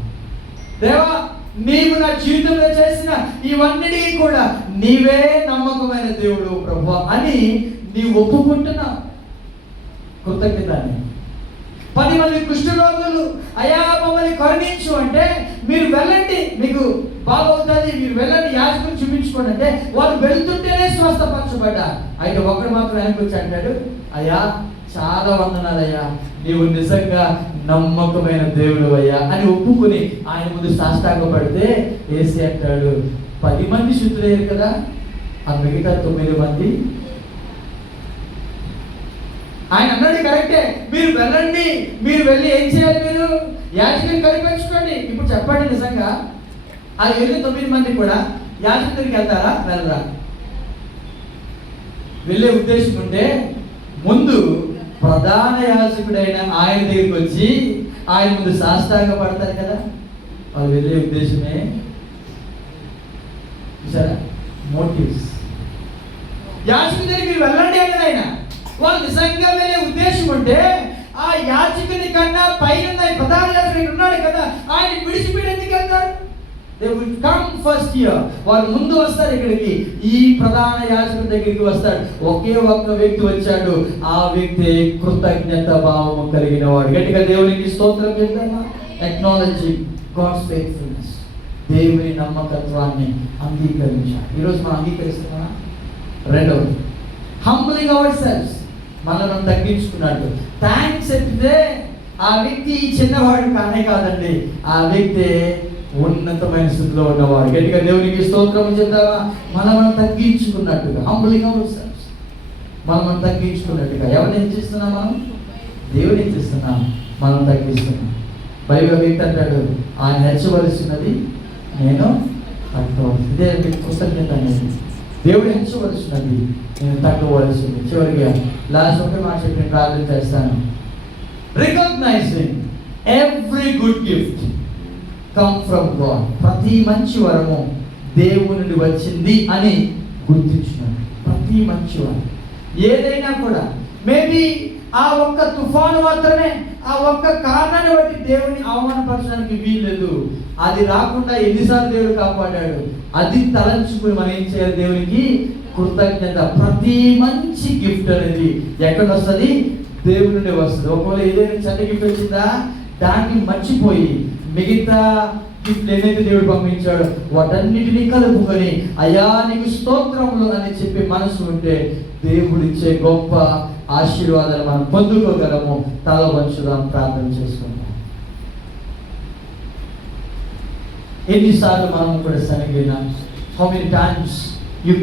దేవా, నీవు నా జీవితంలో చేసిన ఇవన్నిటికీ కూడా నీవే నమ్మకమైన దేవుడు ప్రభువా అని నీవు ఒప్పుకుంటున్నావు. కృతజ్ఞత. 10 మంది కుష్ఠరోగులు అయా మమ్మల్ని కరుణించు అంటే మీరు వెళ్ళండి, మీకు బాగవుతుంది, మీరు వెళ్ళండి, యాజకులు చూపించుకోండి అంటే వాళ్ళు వెళ్తుంటేనే స్వస్థపరచబడ్డారు. అయితే ఒకడు మాత్రం వెనక్కి వచ్చి అంటాడు, అయ్యా చాలా వందనాలయ్యా, నీవు నిజంగా నమ్మకమైన దేవుడు అయ్యా అని ఒప్పుకుని ఆయన ముందు సాష్టాంగపడితే యేసు అంటాడు, 10 మంది శుద్ధులయ్యారు కదా, ఆ మిగతా 9 మంది. ఆయన అన్నాడు కరెక్టే, మీరు వెళ్ళండి, మీరు వెళ్ళి ఏం చేయాలి? మీరు యాజకుని కనిపించుకోండి. ఇప్పుడు చెప్పండి, నిజంగా ఆ 9 మంది కూడా యాజకుని దగ్గరికి వెళ్తారా? వెళ్ళరా? వెళ్ళే ఉద్దేశం ఉంటే ముందు ప్రధాన యాజకుడైన ఆయన దగ్గరికి వచ్చి ఆయన ముందు సాష్టాంగ పడతారు కదా. వాళ్ళు వెళ్ళే ఉద్దేశమే చూసారా? మోటివ్స్. యాజకుని దగ్గరికి వెళ్ళండి అన్నది ఆయన. వాళ్ళు నిజంగా వెళ్ళే ఉద్దేశం ఉంటే ఆ యాజకుని కన్నా పైన ప్రధాన యాజకుడు ఉన్నాడు కదా, ఆయన విడిచిపెట్టి ఎందుకు వెళ్తారు? They will come first here. వారు ముందు వస్తారు ఇక్కడికి, ఈ ప్రధాన యాజకుడి దగ్గరికి వస్తాడు. ఒకే ఒక్క వ్యక్తి వచ్చాడు, ఆ వ్యక్తి కృతజ్ఞత భావము కలిగిన వాడు. గట్టిగా దేవునికి స్తోత్రం చేద్దామా? Acknowledging God's faithfulness. దేవుని నమ్మకత్వాన్ని అంగీకరించాలి. ఈరోజు మనం అంగీకరిస్తున్నామా? రెండవది, హంబ్లింగ్ అవర్ సెల్ఫ్స్. మనల్ని తగ్గించుకున్నట్టు. థ్యాంక్స్ చెప్తే ఆ వ్యక్తి చిన్నవాడు కానే కాదండి, ఆ వ్యక్తి ఉన్నతమైన స్థితిలో ఉన్నవాడు. గట్టిగా దేవునికి స్తోత్రం చెప్తావా? మనం తగ్గించుకున్నట్టుగా. Humbling hour shelves. మనం తగ్గించుకున్నట్టుగా. ఎవరిని హెచ్చిస్తున్నాం? మనం దేవుని హెచ్చిస్తున్నాం, మనం తగ్గిస్తున్నాం. బైబిల్ వ్యక్తి అంటాడు, ఆయన హెచ్చవలసినది నేను తగ్గవలసి. ఇదే కృతజ్ఞత అనేది. దేవుడు హెచ్చవలసినది నేను తగ్గవలసింది. చివరిగా లాస్ట్ ఒకే మాట చెప్పి నేను ప్రార్థన చేస్తాను. Recognising every good gift come from God. ప్రతి మంచి వరము దేవుని నుండి వచ్చింది అని గుర్తించున్నాను. ప్రతి మంచి వరం ఏదైనా కూడా, మేబీ ఆ ఒక్క తుఫాను మాత్రమే, ఆ ఒక్క కారణాన్ని బట్టి దేవుని అవమానపరచడానికి వీల్లేదు. అది రాకుండా ఎన్నిసార్లు దేవుడు కాపాడాడు, అది తలంచుకుని మనం ఏం చేయాలి? దేవునికి కృతజ్ఞత. ప్రతి మంచి గిఫ్ట్ అనేది ఎక్కడ వస్తుంది? దేవుడి నుండి వస్తుంది. ఒకవేళ ఏదైనా చెడ్డ గిఫ్ట్ వచ్చిందా, దాన్ని మర్చిపోయి మిగతా గిఫ్ట్ ఏదైతే దేవుడు పంపించాడో వాటన్నిటినీ కలుపుకొని అయా నీకు స్తోత్రములు అని చెప్పి మనసు ఉంటే దేవుడిచ్చే గొప్ప ఆశీర్వాదాలు మనం పొందుకోగలము. తల వంచుదాం, ప్రార్థన చేసుకుందాం. ఎన్నిసార్లు మనం కూడా సరిగిన హౌ మెనీ టైమ్స్ యు